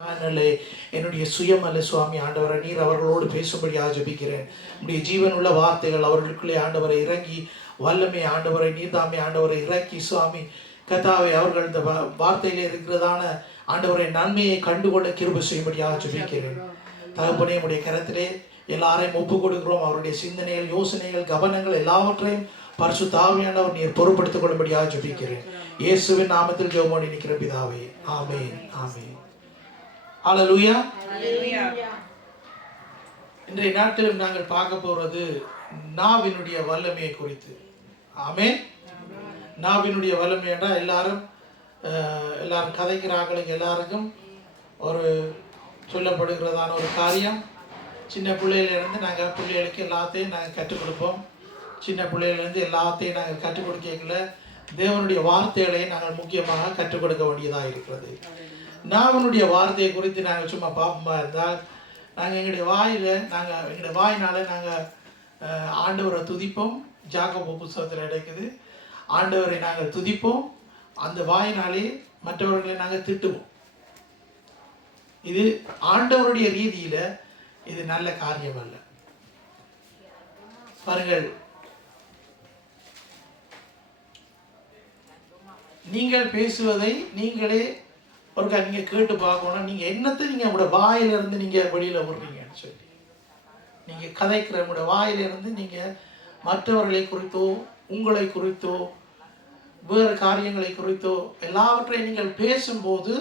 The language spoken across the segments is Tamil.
என்னுடைய சுயமல்ல சுவாமி ஆண்டவரை நீர் அவர்களோடு பேசும்படியாக ஜெபிக்கிறேன். உடைய ஜீவனுள்ள வார்த்தைகள் அவர்களுக்குள்ளே ஆண்டவரை இறங்கி வல்லமை ஆண்டவரை நீர்தாமே ஆண்டவரை இறக்கி சுவாமி கத்தாவை அவர்கள் இந்த வார்த்தையிலே இருக்கிறதான ஆண்டவரை நன்மையை கண்டுகொள்ள கிருபை செய்யும்படியாக ஜெபிக்கிறேன். தகப்பனே உடைய கரத்திலே எல்லாரையும் ஒப்பு கொடுக்கிறோம். அவருடைய சிந்தனைகள், யோசனைகள், கவனங்கள் எல்லாவற்றையும் பரிசுத்த ஆவியானவர் நீர் பொறுப்படுத்திக் கொள்ளும்படியாக ஜெபிக்கிறேன். இயேசுவின் நாமத்தில் ஜெபம் நிற்கிற பிதாவே, ஆமென், ஆமென். ஹல்லேலூயா. இன்றைய நாட்டிலும் நாங்கள் பார்க்க போறது நாவினுடைய வல்லமையை குறித்து. ஆமென். நாவினுடைய வல்லமை என்றால் எல்லாரும் கதைக்கிறார்களுக்கு எல்லாருக்கும் ஒரு சொல்லப்படுகிறதான ஒரு காரியம். சின்ன பிள்ளையிலேருந்து நாங்கள் பிள்ளைகளுக்கு எல்லாத்தையும் நாங்கள் கற்றுக் கொடுப்போம். சின்ன பிள்ளையிலேருந்து எல்லாத்தையும் நாங்கள் கற்றுக் கொடுக்கல, தேவனுடைய வார்த்தைகளையும் நாங்கள் முக்கியமாக கற்றுக் கொடுக்க வேண்டியதாக இருக்கிறது. நாவனுடைய வார்த்தையை குறித்து நாங்கள் சும்மா பார்ப்போமா இருந்தால், நாங்கள் எங்களுடைய வாயினால் நாங்கள் ஆண்டவரை துதிப்போம். ஜாக்கோபு புத்தகத்தில் கிடைக்குது. ஆண்டவரை நாங்கள் துதிப்போம், அந்த வாயினாலே மற்றவர்களை நாங்கள் திட்டுவோம். இது ஆண்டவருடைய ரீதியில் இது நல்ல காரியம் அல்ல. பாருங்கள், நீங்கள் பேசுவதை நீங்களே ஒருக்கா நீங்கள் கேட்டு பார்க்கணும். நீங்கள் என்னத்தை நீங்கள் உங்களோட வாயிலிருந்து நீங்கள் வெளியில் விடுறீங்கன்னு சொல்லி, நீங்கள் கதைக்கிற உங்களோட வாயிலிருந்து நீங்கள் மற்றவர்களை குறித்தோ உங்களை குறித்தோ வேறு காரியங்களை குறித்தோ எல்லாவற்றையும் நீங்கள் பேசும்போது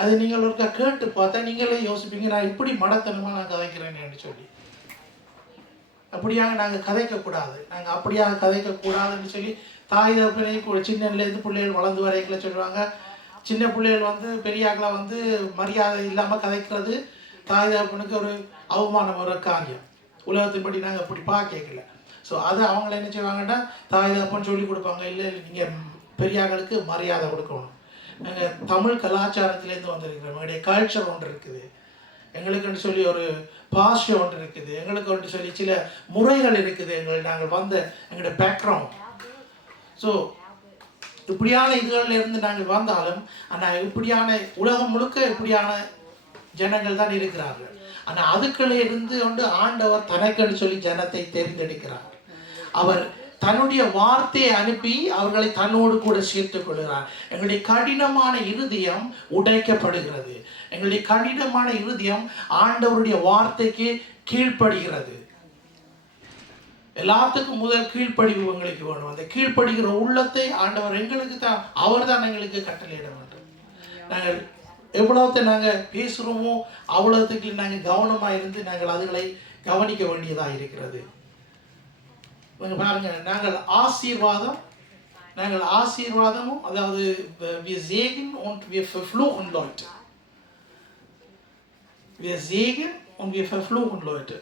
அது நீங்கள் ஒருக்கா கேட்டு பார்த்தா நீங்களே யோசிப்பீங்க, நான் இப்படி மடத்தனமாக நான் கதைக்கிறேன்னு சொல்லி. அப்படியாக நாங்கள் கதைக்கக்கூடாது, நாங்கள் அப்படியாக கதைக்கக்கூடாதுன்னு சொல்லி தாய் தகப்பனை சின்னலேருந்து பிள்ளைகள் வளர்ந்து வரைக்கல சொல்லுவாங்க. சின்ன பிள்ளைகள் பெரியாக்களை மரியாதை இல்லாமல் கதைக்கிறது தாய் தகப்பனுக்கு ஒரு அவமானம், ஒரு காரியம். உலகத்தின்படி நாங்கள் அப்படி பார்க்கல. ஸோ அதை அவங்கள என்ன செய்வாங்கன்னா தாய் தகப்பன்னு சொல்லி கொடுப்பாங்க. இல்லை நீங்கள் பெரியாக்களுக்கு மரியாதை கொடுக்கணும். நாங்கள் தமிழ் கலாச்சாரத்திலேருந்து வந்திருக்கிறோம். எங்களுடைய கல்ச்சர் ஒன்று இருக்குது, எங்களுக்குன்னு சொல்லி ஒரு பாஷை ஒன்று இருக்குது, எங்களுக்கு ஒன்று சொல்லி சில முறைகள் இருக்குது. நாங்கள் வந்த எங்களுடைய பேக்ரவுண்ட். ஸோ இப்படியான இதுகளிலிருந்து நாங்கள் வந்தாலும் ஆனால் இப்படியான உலகம் முழுக்க இப்படியான ஜனங்கள் தான் இருக்கிறார்கள். ஆனால் அதுக்குள்ளே இருந்து கொண்டு ஆண்டவர் தனக்குன்னு சொல்லி ஜனத்தை தேர்ந்தெடுக்கிறார். அவர் தன்னுடைய வார்த்தையை அனுப்பி அவர்களை தன்னோடு கூட சேர்த்துக் கொள்கிறார். எங்களுடைய கடினமான இருதயம் உடைக்கப்படுகிறது. எங்களுடைய கடினமான இருதயம் ஆண்டவருடைய வார்த்தைக்கு கீழ்ப்படுகிறது. எல்லாத்துக்கும் முதல் கீழ்ப்படிவு எங்களுக்கு வேணும். அந்த கீழ்ப்படுகிற உள்ளத்தை ஆண்டவர் எங்களுக்கு தான், அவர் தான் எங்களுக்கு கட்டளையிட வேண்டும். நாங்கள் எவ்வளோத்தை நாங்கள் பேசுகிறோமோ அவ்வளோத்துக்கு நாங்கள் கவனமாக இருந்து நாங்கள் அதுகளை கவனிக்க வேண்டியதாக இருக்கிறது. நீங்கள் பாருங்கள், நாங்கள் ஆசீர்வாதமும் அதாவது wir Segen und wir verfluchen Leute. Wir Segen und wir verfluchen Leute.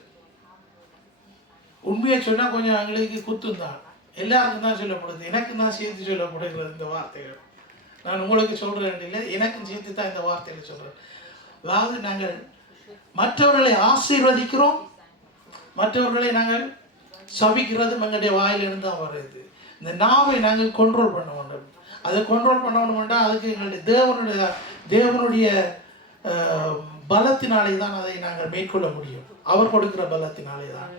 உண்மையை சொன்னால் கொஞ்சம் எங்களுக்கு குத்தும் தான், எல்லாருக்கும் தான் சொல்லப்படுது, எனக்கு தான் சேர்த்து சொல்லப்படுகிறது இந்த வார்த்தைகள். நான் உங்களுக்கு சொல்கிறேன் இல்லை, எனக்கும் சேர்த்து தான் இந்த வார்த்தைகளை சொல்கிறேன். அதாவது நாங்கள் மற்றவர்களை ஆசீர்வதிக்கிறோம், மற்றவர்களை நாங்கள் சபிக்கிறது எங்களுடைய வாயிலிருந்து தான் வருது. இந்த நாவை நாங்கள் கண்ட்ரோல் பண்ண வேண்டும். அதை கண்ட்ரோல் பண்ணணும்னா அதுக்கு எங்களுடைய தேவனுடைய பலத்தினாலே தான் அதை நாங்கள் மேற்கொள்ள முடியும். அவர் கொடுக்கிற பலத்தினாலே தான்.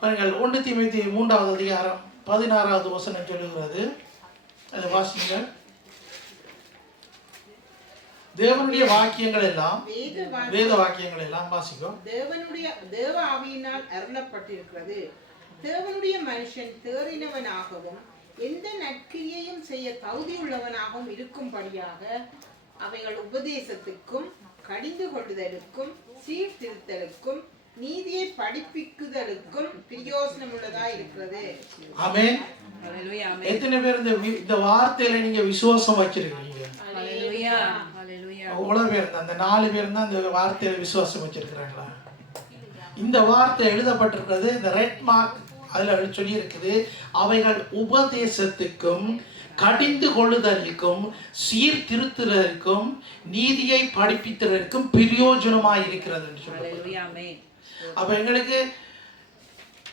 பாருங்கள், 1 தீமோத்தேயு 3வது அதிகாரம் 16வது வசனம் சொல்லுகிறது. அதை வாசிங்கள். தேவனுடைய வாக்கியங்கள் எல்லாம், வேத வாக்கியங்கள் எல்லாம் வாசிக்கும். தேவ ஆவியினால் அருளப்பட்டிருக்கிறது. தேவனுடைய மனுஷன் தேறினவனாகவும் எந்த நற்கிரியையும் செய்ய தகுதியுள்ளவனாகவும் இருக்கும்படியாக அவைகள் உபதேசத்துக்கும் கடிந்து கொள்ளுதலுக்கும் சீர்திருத்தலுக்கும் நீதியை படிப்பிக்குதலுக்கும் பிரயோசனம் உள்ளதா இருக்கிறது. ஆமென். எத்தனை பேர் இந்த வார்த்தையில நீங்க விசுவாசம் வச்சிருக்கீங்க? எவ்வளவு பேர்? அந்த 4 பேர் தான் இந்த வார்த்தையில விசுவாசம் வச்சிருக்கிறாங்களா? இந்த வார்த்தை எழுதப்பட்டிருக்கிறது, இந்த ரெட் மார்க் அதுல சொல்லி இருக்குது, அவைகள் உபதேசத்துக்கும் கடிந்து கொள்ளுதலுக்கும் சீர்திருத்தலுக்கும் நீதியை படிப்பித்தலுக்கும் பிரயோஜனமாய் இருக்கிறது என்று சொல்லுவாங்க. அப்ப எங்களுக்கு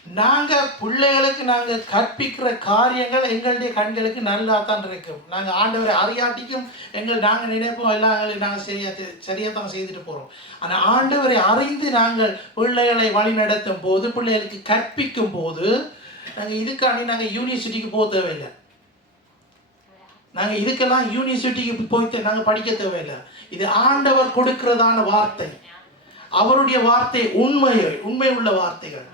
நாங்கள் பிள்ளைகளுக்கு நாங்கள் கற்பிக்கிற காரியங்கள் எங்களுடைய கண்களுக்கு நல்லா தான் இருக்கும். நாங்கள் ஆண்டவரை அறியாட்டிக்கும் நாங்கள் நினைப்போம் எல்லாம் நாங்கள் சரியாக தான் செய்துட்டு போகிறோம். ஆனால் ஆண்டவரை அறிந்து நாங்கள் பிள்ளைகளை வழி நடத்தும் போது, பிள்ளைகளுக்கு கற்பிக்கும் போது, நாங்கள் இதுக்காண்டி நாங்கள் யூனிவர்சிட்டிக்கு போக தேவையில்லை. நாங்கள் இதுக்கெல்லாம் யூனிவர்சிட்டிக்கு போய் நாங்கள் படிக்க தேவையில்லை. இது ஆண்டவர் கொடுக்கிறதான வார்த்தை. அவருடைய வார்த்தை உண்மை உள்ள வார்த்தைகள்.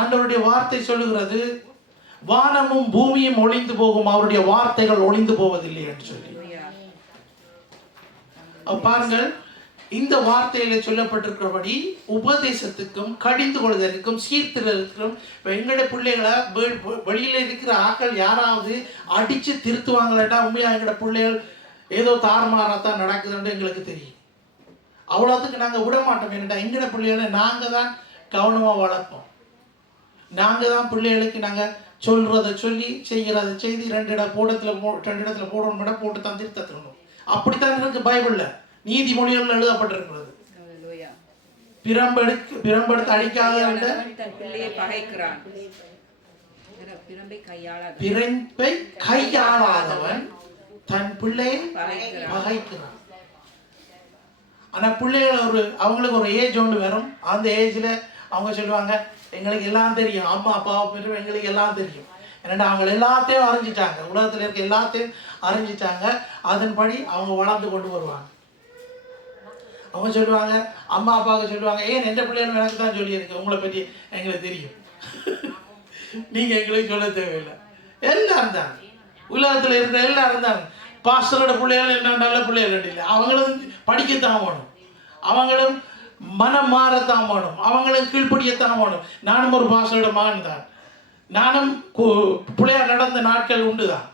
ஆண்டவருடைய வார்த்தை சொல்லுகிறது, வானமும் பூமியும் ஒளிந்து போகும், அவருடைய வார்த்தைகள் ஒளிந்து போவதில்லை என்று சொல்லி. பாருங்கள், இந்த வார்த்தையில சொல்லப்பட்டிருக்கிறபடி உபதேசத்துக்கும் கடிந்து கொள்வதற்கும் சீர்திருத்தத்துக்கும் எங்களுடைய பிள்ளைகளை வெளியில இருக்கிற ஆட்கள் யாராவது அடிச்சு திருத்துவாங்களா, உண்மையா எங்களோட பிள்ளைகள் ஏதோ தாறுமாறாத்தான் நடக்குதுன்னு எங்களுக்கு தெரியும். அவ்வளோத்துக்கு நாங்கள் விட மாட்டோம். என்னடா எங்களோட பிள்ளைகளை நாங்கள் தான் கவனமாக வளர்ப்போம். நாங்கள் தான் பிள்ளைகளுக்கு நாங்கள் சொல்கிறத சொல்லி செய்கிறத செய்து ரெண்டு இடத்துல போடணும் போட்டு தான் திருத்தணும். அப்படித்தான் இருக்கு பைபிளில், நீதிமொழிகள் எழுதப்பட்டிருக்கிறது. பிரம்பெடுத்து அழிக்காத பிரம்பை கையாளாதவன் தன் பிள்ளையை பகைக்கிறான். ஆனால் பிள்ளைகள் அவங்களுக்கு ஒரு ஏஜ் ஒன்று வரும். அந்த ஏஜில் அவங்க சொல்லுவாங்க, எங்களுக்கு எல்லாம் தெரியும், அம்மா அப்பாவை பற்றி எங்களுக்கு எல்லாம் தெரியும். ஏன்னா அவங்க எல்லாத்தையும் அறிஞ்சிட்டாங்க, உலகத்தில் இருக்க எல்லாத்தையும் அறிஞ்சிட்டாங்க. அதன்படி அவங்க வளர்ந்து கொண்டு வருவாங்க. அவங்க சொல்லுவாங்க, அம்மா அப்பாவுக்கு சொல்லுவாங்க, ஏன் எந்த பிள்ளைகளும் எனக்கு தான் சொல்லியிருக்கு, உங்களை பற்றி எங்களுக்கு தெரியும், நீங்கள் எங்களுக்கு சொல்ல தேவையில்லை. எல்லாரும் தான் உலகத்தில் இருக்கிற எல்லாரும் தான். பாஸ்டரோட பிள்ளைகள் என்ன நல்ல பிள்ளைகள் இல்லை, அவங்களும் படிக்கத்தான் வேணும், அவங்களும் மனம் மாறத்தான் வேணும், அவங்களும் கீழ்ப்படியத்தான் வேணும். நானும் ஒரு பாஸ்டரோட மகன் தான், நானும் பிள்ளையா நடந்த நாட்கள் உண்டு தான்.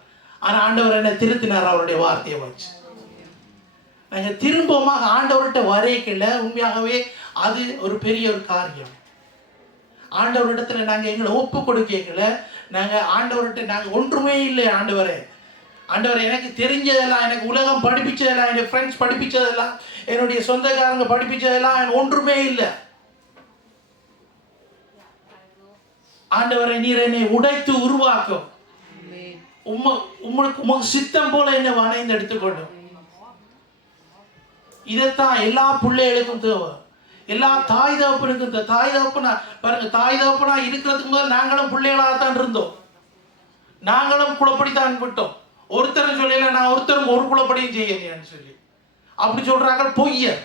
ஆனால் ஆண்டவர் என்ன திருத்தினார் அவருடைய வார்த்தையை வச்சு. நாங்கள் திரும்பமாக ஆண்டவர்கிட்ட வரைக்கல, உண்மையாகவே அது ஒரு பெரிய ஒரு காரியம். ஆண்டவரிடத்துல நாங்கள் எங்களை ஒப்பு கொடுக்கல. நாங்கள் ஆண்டவர்கிட்ட நாங்கள் ஒன்றுமே இல்லை. ஆண்டவரை எனக்கு தெரிஞ்சதெல்லாம், எனக்கு உலகம் படிப்பிச்சதெல்லாம், என்னுடைய ஃப்ரெண்ட்ஸ் படிப்பிச்சதெல்லாம், என்னுடைய சொந்தக்காரங்க படிப்பிச்சதெல்லாம் எனக்கு ஒன்றுமே இல்லை. ஆண்டவரை நீர் என்னை உடைத்து உருவாக்கும், உங்களுக்கு சித்தம் போல என்னை வணைந்து எடுத்துக்கொள்ளும். இதைத்தான் எல்லா பிள்ளைகளுக்கும் தேவை, எல்லா தாய் தகப்பனுக்கும். தாய் தகப்பனா பாருங்க, தாய் தகப்பனா இருக்கிறதுக்கு முதல் நாங்களும் பிள்ளைகளாகத்தான் இருந்தோம், நாங்களும் குளப்படித்தான் விட்டோம். ஒருத்தரும் சொல்லல, நான் ஒருத்தரும் ஒரு குளப்படியும் செய்யலையான்னு சொல்லி அப்படி சொல்றாங்க. பொய்யர்,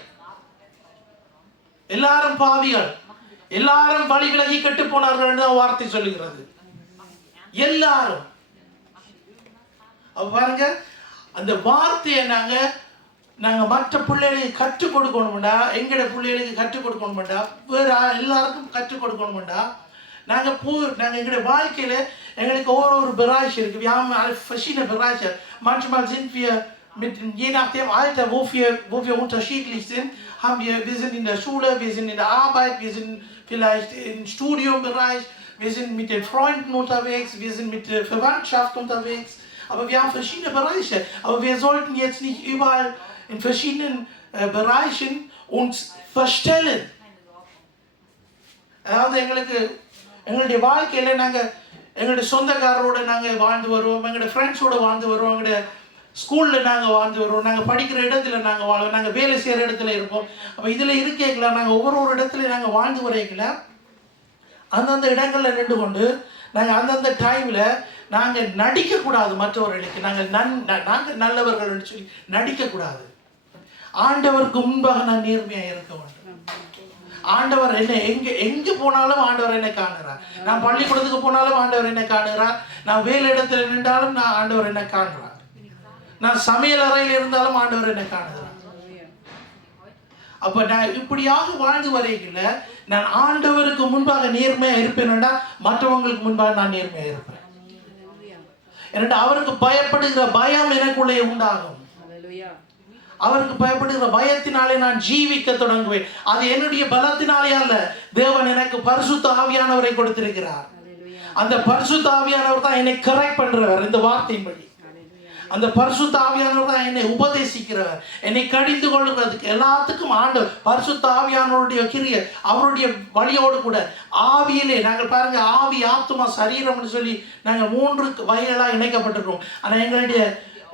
எல்லாரும் பாவிகள், எல்லாரும் வழி விலகி கெட்டு போனார்கள் வார்த்தை சொல்லுகிறது. எல்லாரும் பாருங்க, அந்த வார்த்தையை நாங்க மற்ற பிள்ளைகளுக்கு கற்றுக் கொடுக்கணும்டா, எங்கட பிள்ளைகளுக்கு கற்றுக் கொடுக்கணும்டா, வேற எல்லாருக்கும் கற்றுக் கொடுக்கணும்டா. நாங்கள் எங்களுடைய வாழ்க்கையில் எங்களுக்கு ஒவ்வொரு Bereich இருக்கு. Wir haben alle verschiedene Bereiche. Manchmal sind wir je nach dem Alter, wo wir unterschiedlich sind, wir sind in der Schule, wir sind in der Arbeit, wir sind vielleicht im Studiumbereich, wir sind mit den Freunden unterwegs, wir sind mit der Verwandtschaft unterwegs. Aber wir haben verschiedene Bereiche. Aber wir sollten jetzt nicht überall in verschiedenen Bereichen uns verstellen. அதாவது எங்களுடைய வாழ்க்கையில் நாங்கள் எங்களுடைய சொந்தக்காரரோடு நாங்கள் வாழ்ந்து வருவோம், எங்களுடைய ஃப்ரெண்ட்ஸோடு வாழ்ந்து வருவோம், எங்களுடைய ஸ்கூலில் நாங்கள் வாழ்ந்து வருவோம், நாங்கள் படிக்கிற இடத்துல நாங்கள் வாழ்வோம், நாங்கள் வேலை செய்கிற இடத்துல இருப்போம். அப்போ இதில் இருக்கல நாங்கள் ஒவ்வொரு இடத்துல நாங்கள் வாழ்ந்து வரைக்கல அந்தந்த இடங்களில் நின்று கொண்டு நாங்கள் அந்தந்த டைமில் நாங்கள் நடிக்கக்கூடாது. மற்றவர்களுக்கு நாங்கள் நல்லவர்கள் சொல்லி நடிக்கக்கூடாது. ஆண்டவருக்கு முன்பாக நான் நேர்மையாக இருக்க வேண்டும். ஆண்டவர் என்னை எங்கே போனாலும் ஆண்டவர் என்னை காணுகிறார். நான் பள்ளிக்கூடத்துக்கு போனாலும் ஆண்டவர் என்னை காணுகிறார். நான் வேலை இடத்துல நின்றாலும் ஆண்டவர் என்னை காணுகிறார். நான் சமையல் அறையில் இருந்தாலும் ஆண்டவர் என்னை காணுகிறார். அப்ப நான் இப்படியாக வாழ்ந்து வரையில நான் ஆண்டவருக்கு முன்பாக நேர்மையா இருப்பேன்டா, மற்றவங்களுக்கு முன்பாக நான் நேர்மையா இருப்பேன். ஏன்னா அவருக்கு பயப்படுகிற பயம் எனக்குள்ளே உண்டாகும். அவருக்கு பயப்படுகிற பயத்தினாலே நான் ஜீவிக்க தொடங்குவேன். அது என்னுடைய பலத்தினாலே அல்ல, தேவன் எனக்கு பரிசுத்த ஆவியானவரை கொடுத்திருக்கிறார். அந்த பரிசுத்த ஆவியானவர் தான் என்னை கரெக்ட் பண்றவர். இந்த வார்த்தையின்படி அந்த பரிசுத்த ஆவியானவர் தான் என்னை உபதேசிக்கிறவர், என்னை கடிந்து கொள்கிறதுக்கு எல்லாத்துக்கும் ஆண்டவர் பரிசுத்த ஆவியானவருடைய கிரியை, அவருடைய வழியோடு கூட ஆவியிலே நாங்கள் பாருங்க, ஆவி ஆத்துமா சரீரம்னு சொல்லி நாங்கள் 3 வகைகளாக இணைக்கப்பட்டிருக்கோம். ஆனால்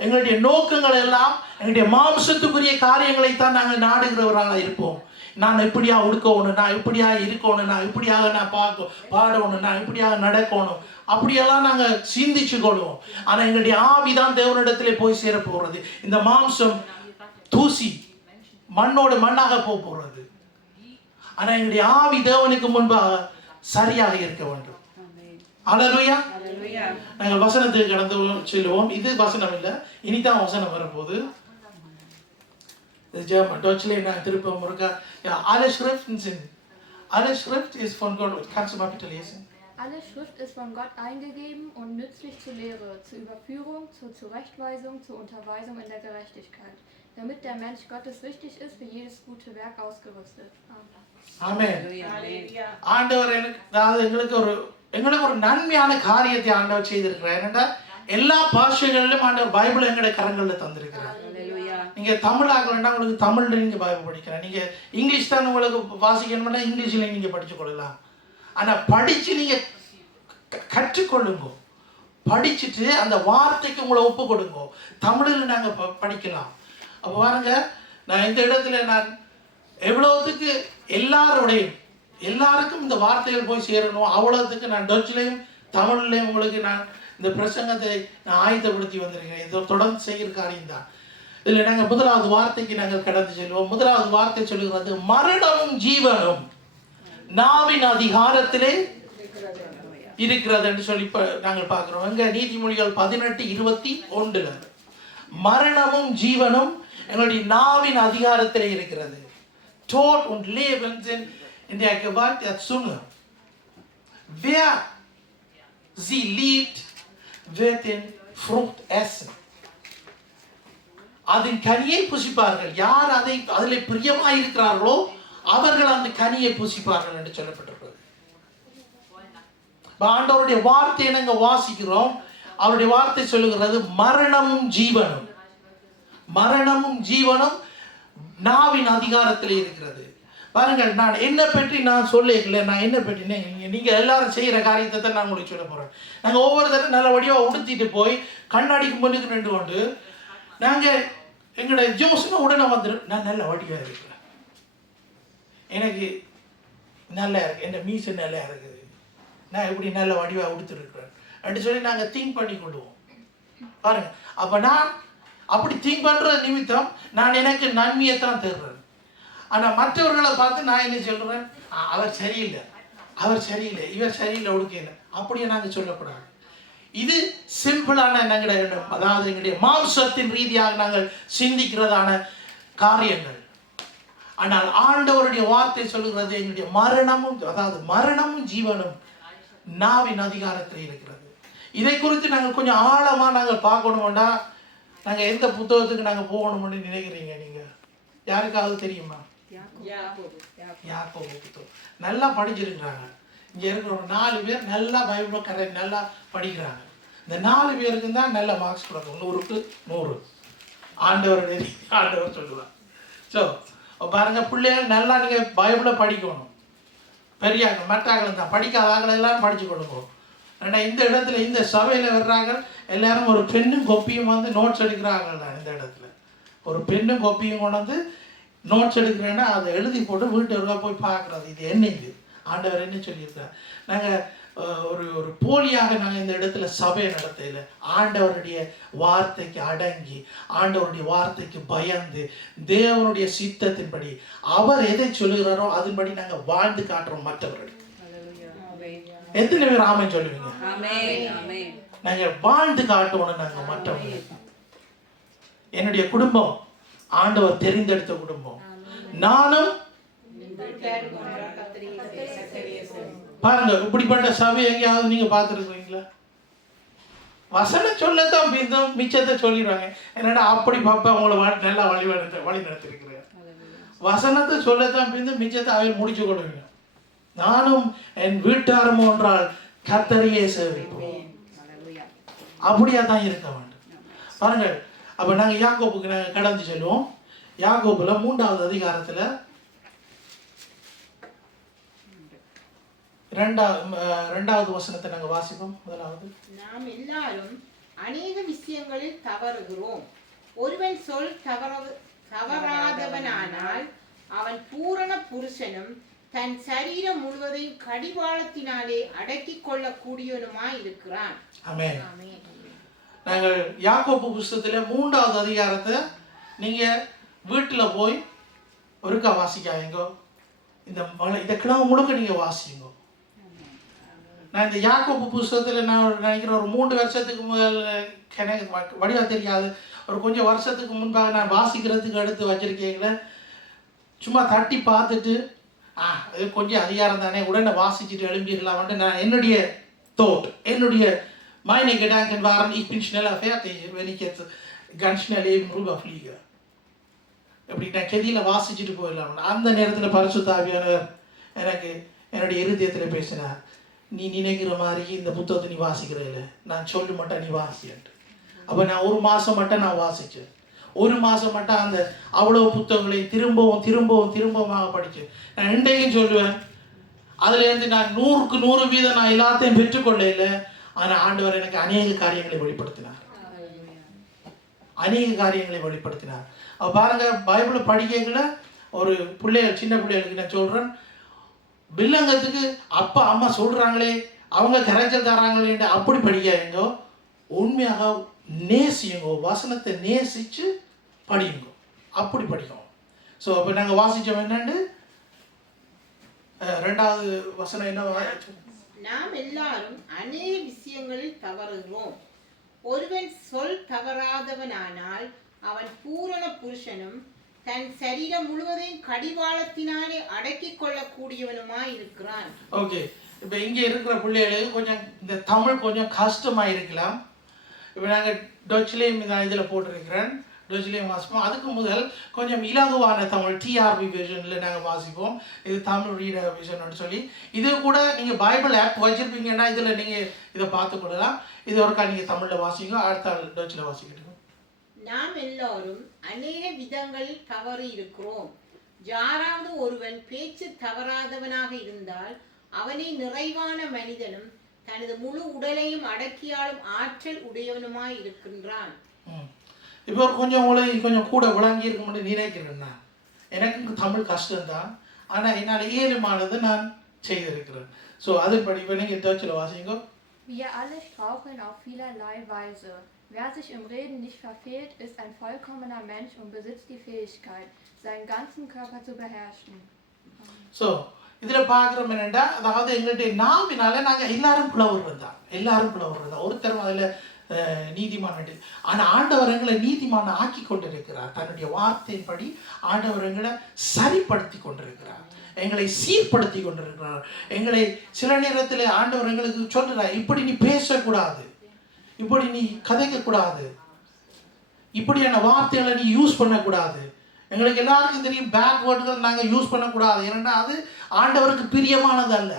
எங்களுடைய நோக்கங்கள் எல்லாம் எங்களுடைய மாம்சத்துக்குரிய காரியங்களை தான் நாங்கள் நாடுகிறவராக இருப்போம். நான் இப்படியா உடுக்கணும், நான் இப்படியா இருக்கணும், நான் இப்படியாக நான் பாடணும், நான் இப்படியாக நடக்கணும், அப்படியெல்லாம் நாங்கள் சிந்திச்சு கொள்வோம். ஆனால் எங்களுடைய ஆவி தான் தேவனிடத்திலே போய் சேர போகிறது. இந்த மாம்சம் தூசி மண்ணோடு மண்ணாக போகிறது. ஆனால் எங்களுடைய ஆவி தேவனுக்கு முன்பாக சரியாக இருக்க வேண்டும். அல்லேலூயா. நாங்கள் வசனத்துக்கு கடந்து செல்வோம். இது வசனம் இல்லை, இனிதான் வசனம் வரப்போகுது. German, Deutschle நான் திருப்ப முருகா. Ja, alle Schriften sind. Alle Schrift ist von Gott. Kannst du mal bitte lesen? Alle Schrift ist von Gott eingegeben und nützlich zur Lehre, zur Überführung, zur Zurechtweisung, zur Unterweisung in der Gerechtigkeit, damit der Mensch Gottes richtig ist, für jedes gute Werk ausgerüstet. Amen. ஆண்டவர் எங்களுக்கு ஒரு நன்மையான காரியத்தை ஆண்டவர் செய்திருக்கிறார். என்னடா எல்லா பாஷைகளிலும் ஆண்டவர் பைபிள் எங்களுடைய கரங்களில் தந்திருக்கிறார். நீங்க தமிழ் ஆகலன்னா உங்களுக்கு தமிழ்ல நீங்க பைபிள் படிக்கலாம். நீங்க இங்கிலீஷ் தான் உங்களுக்கு வாசிக்கணும்னா இங்கிலீஷ்ல நீங்க படிச்சு கொள்ளலாம். ஆனா படிச்சு நீங்க கற்றுக்கொள்ளுங்க. படிச்சுட்டு அந்த வார்த்தைக்கு உங்களை ஒப்பு கொடுங்க. தமிழில் நாங்க படிக்கலாம். அப்போ பாருங்க, நான் இந்த இடத்துல நான் எவ்வளவுக்கு எல்லாருக்கும் இந்த வார்த்தைகள் போய் சேரணும், அவ்வளவுக்கு நான் டச்சுலையும் தமிழ்லையும் உங்களுக்கு நான் இந்த பிரசங்கத்தை நான் ஆயத்தப்படுத்தி வந்திருக்கேன். இதை தொடர்ந்து செய்கிற காரியம் தான். இதில் நாங்கள் முதலாவது வார்த்தைக்கு நாங்கள் கடந்து செல்வோம். முதலாவது வார்த்தை சொல்லுகிறது, மரணமும் ஜீவனும் நாவின் அதிகாரத்திலே இருக்கிறது என்று சொல்லி நாங்கள் பார்க்கிறோம். எங்க நீதிமொழிகள் 18:21 மரணமும் ஜீவனும் எங்களுடைய நாவின் அதிகாரத்திலே இருக்கிறது. Tod und Leben sind in der Gewalt der Zunge. Wer sie liebt, wird den Frucht essen. அதன் கனியை புசிப்பார்கள். யார் அதில் பிரியமாக இருக்கிறார்களோ அவர்கள் அந்த கனியை புசிப்பார்கள் என்று சொல்லப்பட்டிருக்கிறது. ஆண்டவருடைய வார்த்தையை நாங்கள் வாசிக்கிறோம். அவருடைய வார்த்தை சொல்லுகிறது, மரணமும் ஜீவனும் நாவின் அதிகாரத்தில் இருக்கிறது. பாருங்கள், நான் என்ன பற்றி நான் சொல்லல, நான் என்ன பற்றி நீங்க எல்லாரும் செய்யற காரியத்தை தான் நான் உங்களுக்கு சொல்ல போறேன். நாங்கள் ஒவ்வொரு தடவை நல்ல வடிவா உடுத்திட்டு போய் கண்ணாடிக்கு முன்னுக்கு நின்று கொண்டு நாங்கள் எங்களோட ஜோஸ்னா உடனே வந்துடும், நான் நல்ல வடிவாக இருக்கிறேன், எனக்கு நல்லா இருக்கு, என் மீசை நல்லா இருக்குது, நான் இப்படி நல்ல வடிவாக உடுத்துருக்கிறேன் அப்படின்னு சொல்லி நாங்கள் திங்க் பண்ணி கொள்வோம். பாருங்க, அப்போ நான் அப்படி திங்க் பண்ணுற நிமித்தம் நான் எனக்கு நன்மையை தான் தருறேன். ஆனால் மற்றவர்களை பார்த்து நான் என்ன சொல்கிறேன், அவர் சரியில்லை, இவர் சரியில்லை, ஒடுக்கல, அப்படியே நாங்கள் சொல்லக்கூடாது. இது சிம்பிளான அதாவது எங்களுடைய மாம்சத்தின் ரீதியாக நாங்கள் சிந்திக்கிறதான காரியங்கள். ஆனால் ஆண்டவருடைய வார்த்தை சொல்லுகிறது, எங்களுடைய மரணமும் ஜீவனும் நாவின் அதிகாரத்தில் இருக்கிறது. இதை குறித்து நாங்கள் கொஞ்சம் ஆழமாக நாங்கள் பார்க்கணும்னா நாங்கள் எந்த புத்தகத்துக்கு நாங்கள் போகணும்னு நினைக்கிறீங்க? நீங்கள் யாருக்காவது தெரியுமா? யாக்கோபு புத்தகம் நல்லா படிச்சிருக்கிறாங்க. இங்கே இருக்கிற ஒரு 4 பேர் நல்லா பைபிள் நல்லா படிக்கிறாங்க. இந்த 4 பேருக்கு தான் நல்ல மார்க்ஸ் கொடுக்கும். 100க்கு 100 ஆண்டவர் சொல்லுவார். ஸோ பாருங்க, பிள்ளைகள் நல்லா நீங்கள் பைபிளை படிக்கணும். பெரியாங்க மற்றாக்கள் தான் படிக்காத ஆக்கள் எல்லாரும் படித்து கொடுக்கணும். ஏன்னா இந்த இடத்துல இந்த சபையில் வர்றாங்க எல்லாரும் ஒரு பெண்ணும் கொப்பியும் வந்து நோட்ஸ் எடுக்கிறாங்க. இந்த இடத்துல ஒரு பெண்ணும் கொப்பியும் கொண்டு வந்து நோட்ஸ் எடுக்கிறேன்னா அதை எழுதி போட்டு வீட்டு போய் பார்க்குறது, இது என்னைக்கு ஆண்டவர் என்ன சொல்லியிருக்கார். நாங்கள் ஒரு போலியாக நாங்கள் இந்த இடத்துல சபையை நடத்தையில் ஆண்டவருடைய வார்த்தைக்கு அடங்கி, ஆண்டவருடைய வார்த்தைக்கு பயந்து, தேவனுடைய சித்தத்தின்படி அவர் எதை சொல்லுகிறாரோ அதன்படி நாங்கள் வாழ்ந்து காட்டுறோம் மற்றவர்கள். எத்தனை பேர் ஆமென் சொல்லுவீங்க? நாங்கள் வாழ்ந்து காட்டுவோம். நாங்கள் மற்றவர்கள், என்னுடைய குடும்பம் ஆண்டவர் தெரிந்தெடுத்த குடும்பம். நானும் பாருங்க, இப்படிப்பட்ட சபை எங்கேயாவது நீங்க பார்த்துருக்கீங்களா? வசனம் சொல்லத்தான் பிந்தும் மிச்சத்தை சொல்லிடுவாங்க. என்னடா அப்படி பாப்பா உங்களை நல்லா வழி நடத்திருக்கிறேன். வசனத்தை சொல்லத்தான் பிந்தும் மிச்சத்தை அவர் முடிச்சு கொள்வீங்க. நானும் என் வீட்டாரும் ஒன்றால் கர்த்தரையே சேவிப்போம். அப்படியா தான் இருக்க வேண்டும். பாருங்கள். அப்போ நாங்கள் யாக்கோபுக்கு நாங்கள் கடந்து செல்வோம். யாக்கோபுல 3வது அதிகாரத்தில் 2வது வசனத்தை நாங்கள் வாசிப்போம். முதலாவது, நாம் எல்லாரும் அநேக விஷயங்களில் தவறுகிறோம். ஒருவன் சொல் தவறாதவனானால் அவன் பூரண புருஷனும் தன் சரீரம் முழுவதையும் கடிவாளத்தினாலே அடக்கிக் கொள்ளக்கூடியவனுமாய் இருக்கிறான். ஆமென். நாங்கள் யாக்கோபு புஸ்தகத்தில் 3வது அதிகாரத்தை நீங்கள் வீட்டில் போய் ஒருக்கா வாசிக்காதீங்க. இந்த கிழமை முழுக்க நீங்கள் வாசிங்க. நான் இந்த யாக்கோபு புஸ்தகத்தில் நான் நினைக்கிறேன் ஒரு 3 வருஷத்துக்கு முதல் எனக்கு வடிவா தெரியாது, ஒரு கொஞ்சம் வருஷத்துக்கு முன்பாக நான் வாசிக்கிறதுக்கு எடுத்து வச்சிருக்கீங்களே, சும்மா தட்டி பார்த்துட்டு அது கொஞ்சம் அதிகாரம் தானே உடனே வாசிச்சுட்டு எழும்பிடலாம்ட்டு நான் என்னுடைய என்னுடைய meine Gedanken waren, ich bin schneller fertig, wenn ich jetzt ganz schnell eben rüberfliege. எப்படி நான் கெதியில் வாசிச்சுட்டு போயிடலாம். அந்த நேரத்தில் பரிசுத்த ஆவியானவர் எனக்கு என்னுடைய இருதயத்தில் பேசினார், நீ நினைக்கிற மாதிரி இந்த புத்தகத்தை நீ வாசிக்கிற இல்லை, நான் சொல்லு மட்டும் நீ வாசிட்டு. அப்போ நான் 1 மாதம் மட்டும் நான் வாசித்தேன். 1 மாதம் மட்டும் அந்த அவ்வளோ புத்தகங்களை திரும்பமாக படித்தேன். நான் இன்றைக்கும் சொல்லுவேன், அதுலேருந்து நான் 100க்கு 100% நான் எல்லாத்தையும் பெற்றுக்கொள்ள இல்லை. ஆனால் ஆண்டவர் எனக்கு அநேக காரியங்களை வெளிப்படுத்தினார். அப்போ பாருங்க, பைபிளை படிக்கல ஒரு சின்ன பிள்ளைகளுக்கு நான் சொல்கிறேன், பில்லங்கத்துக்கு அப்பா அம்மா சொல்கிறாங்களே அவங்க கரைச்சல் தராங்களே அப்படி படிக்காதீங்க. உண்மையாக நேசியுங்க, வசனத்தை நேசித்து படியுங்க, அப்படி படிக்கும். ஸோ அப்போ நாங்கள் வாசித்தோம் என்னண்டு 2வது வசனம் என்ன? நாம் எல்லாரும் அநேக விஷயங்களில் தவறுகிறோம். ஒருவன் சொல் தவறாதவனானால் அவன் பூரண புருஷனும் தன் சரீரம் முழுவதையும் கடிவாளத்தினாலே அடக்கிக் கொள்ளக்கூடியவனுமாய் இருக்கிறான். ஓகே, இப்போ இங்கே இருக்கிற பிள்ளைகளுக்கு கொஞ்சம் இந்த தமிழ் கொஞ்சம் கஷ்டமாக இருக்கலாம். இப்போ நாங்கள் டொச்லேயும் நான் இதில் போட்டிருக்கிறேன், டொச்லேயும் வாசிப்போம். அதுக்கு முதல் கொஞ்சம் இலகுவான தமிழ் டிஆர்பி விஷனில் நாங்கள் வாசிப்போம். இது தமிழ் ரீடர் விஷன் சொல்லி, இது கூட நீங்கள் பைபிள் ஆப் வச்சுருப்பீங்கன்னா இதில் நீங்கள் இதை பார்த்துக்கொள்ளலாம். இது ஒருக்கா நீங்கள் தமிழில் வாசிங்க, அடுத்த டொச்சில் வாசிக்கிட்டு. நாம் எல்லாரும் அநேக விதங்களில் தவறி இருக்கிறோம். யாராவது ஒருவன் பேச்சு தவறாதவனாக இருந்தால் அவனே நிறைவான மனிதனும் தனது முழு உடலையும் அடக்கியாலும் ஆற்றல் உடையவனுமாய் இருக்கின்றான். இப்போ கொஞ்சம் உங்களுக்கு கொஞ்சம் கூட விளங்கி இருக்கும்னு நினைக்கிறேன்னா, எனக்கு தமிழ் கஷ்டம்தான், ஆனால் என்னால் இயலுமானது நான் செய்திருக்கிறேன். ஸோ அதுபடி இப்போ நீங்கள் டச்சில் வாசிங்க. Wir alle straucheln auf vielerlei Weise. Wer sich im Reden nicht verfehlt, ist ein vollkommener Mensch und besitzt die Fähigkeit, seinen ganzen Körper zu beherrschen. So இதில் பார்க்குறோம் என்னென்னா, அதாவது எங்களுடைய நாவினால நாங்கள் எல்லாரும் புலவர்கள் தான், ஒருத்தரும் அதில் நீதிமான். ஆனால் ஆண்டவர் எங்களை நீதிமான ஆக்கி கொண்டிருக்கிறார். தன்னுடைய வார்த்தையின்படி ஆண்டவர் எங்களை சரிப்படுத்தி கொண்டிருக்கிறார், எங்களை சீர்படுத்தி கொண்டிருக்கிறார். எங்களை சில நேரத்தில் ஆண்டவர் எங்களுக்கு சொல்கிறார், இப்படி நீ பேசக்கூடாது, இப்படி நீ கதைக்கக்கூடாது, இப்படியான வார்த்தைகளை நீ யூஸ் பண்ணக்கூடாது. எங்களுக்கு எல்லாருக்கும் தெரியும் பேட் வேர்டுகள் நாங்கள் யூஸ் பண்ணக்கூடாது, ஏன்னா அது ஆண்டவருக்கு பிரியமானது அல்ல.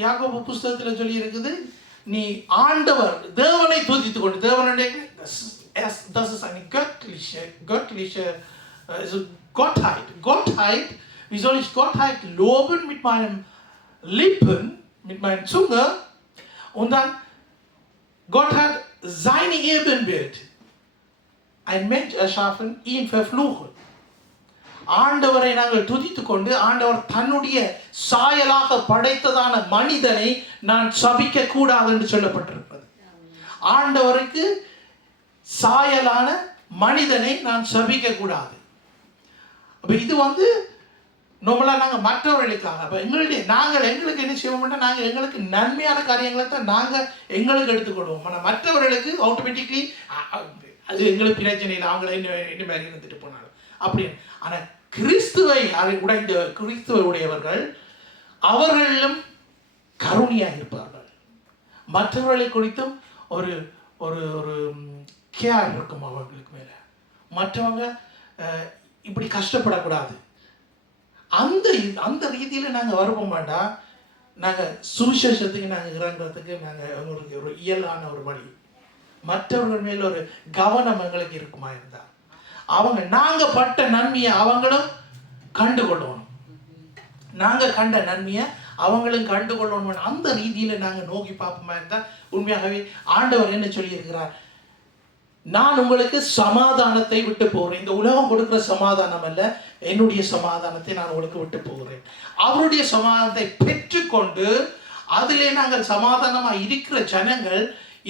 யாக்கோபு புஸ்தகத்தில் சொல்லி இருக்குது, நீ ஆண்டவர் தேவனை துதித்து கொண்டு, தேவனுடைய Gottheit, wie soll ich Gottheit loben mit meinen Lippen, mit meiner Zunge, und dann Gott hat sein Ebenbild, ein Mensch erschaffen, ihn verfluchen. ஆண்டவரை நாங்கள் துதித்து கொண்டு, ஆண்டவர் தன்னுடைய சாயலாக படைத்ததான மனிதனை நான் சபிக்க கூடாது என்று சொல்லப்பட்டிருப்பது. ஆண்டவருக்கு சாயலான மனிதனை நான் சபிக்க கூடாது. அப்போ இது நார்மலாக நாங்கள் மற்றவர்களுக்காக, அப்போ எங்களுக்கு என்ன செய்வோம்னா, நாங்கள் எங்களுக்கு நன்மையான காரியங்களை தான் நாங்கள் எங்களுக்கு எடுத்துக்கொள்வோம். ஆனால் மற்றவர்களுக்கு ஆட்டோமேட்டிக்லி அது எங்களுக்கு பிரச்சனை இல்லை, அவங்கள என்ன மாதிரி இருந்துட்டு போனாலும் அப்படின்னு. ஆனால் கிறிஸ்துவை உடையவர்கள் அவர்களிலும் கருணையாக இருப்பார்கள். மற்றவர்களை குறித்தும் ஒரு ஒரு ஒரு கேர் இருக்கும் அவர்களுக்கு மேலே. மற்றவங்க இப்படி கஷ்டப்படக்கூடாது, அந்த ரீதியில் நாங்கள் வருவோம் வேண்டாம். நாங்கள் சுவிசேஷத்துக்கு நாங்கள் இறங்குறதுக்கு நாங்கள் ஒரு இயலான ஒரு வழி. மற்றவர்கள் மேல ஒரு கவனம் எங்களுக்கு இருக்குமா இருந்தா அவங்க நாங்கள் பட்ட நன்மையை அவங்களும் கண்டுகொள்ளணும், நாங்கள் கண்ட நன்மையை அவங்களும் கண்டுகொள்ளணும். அந்த ரீதியில் நாங்கள் நோக்கி பார்ப்போமா இருந்தால் உண்மையாகவே ஆண்டவர் என்ன சொல்லியிருக்கிறார், நான் உங்களுக்கு சமாதானத்தை விட்டு போகிறேன். இந்த உலகம் கொடுக்குற சமாதானம் அல்ல, என்னுடைய சமாதானத்தை நான் உங்களுக்கு விட்டு போகிறேன். அவருடைய சமாதானத்தை பெற்றுக்கொண்டு அதிலே நாங்கள் சமாதானமாக இருக்கிற ஜனங்கள்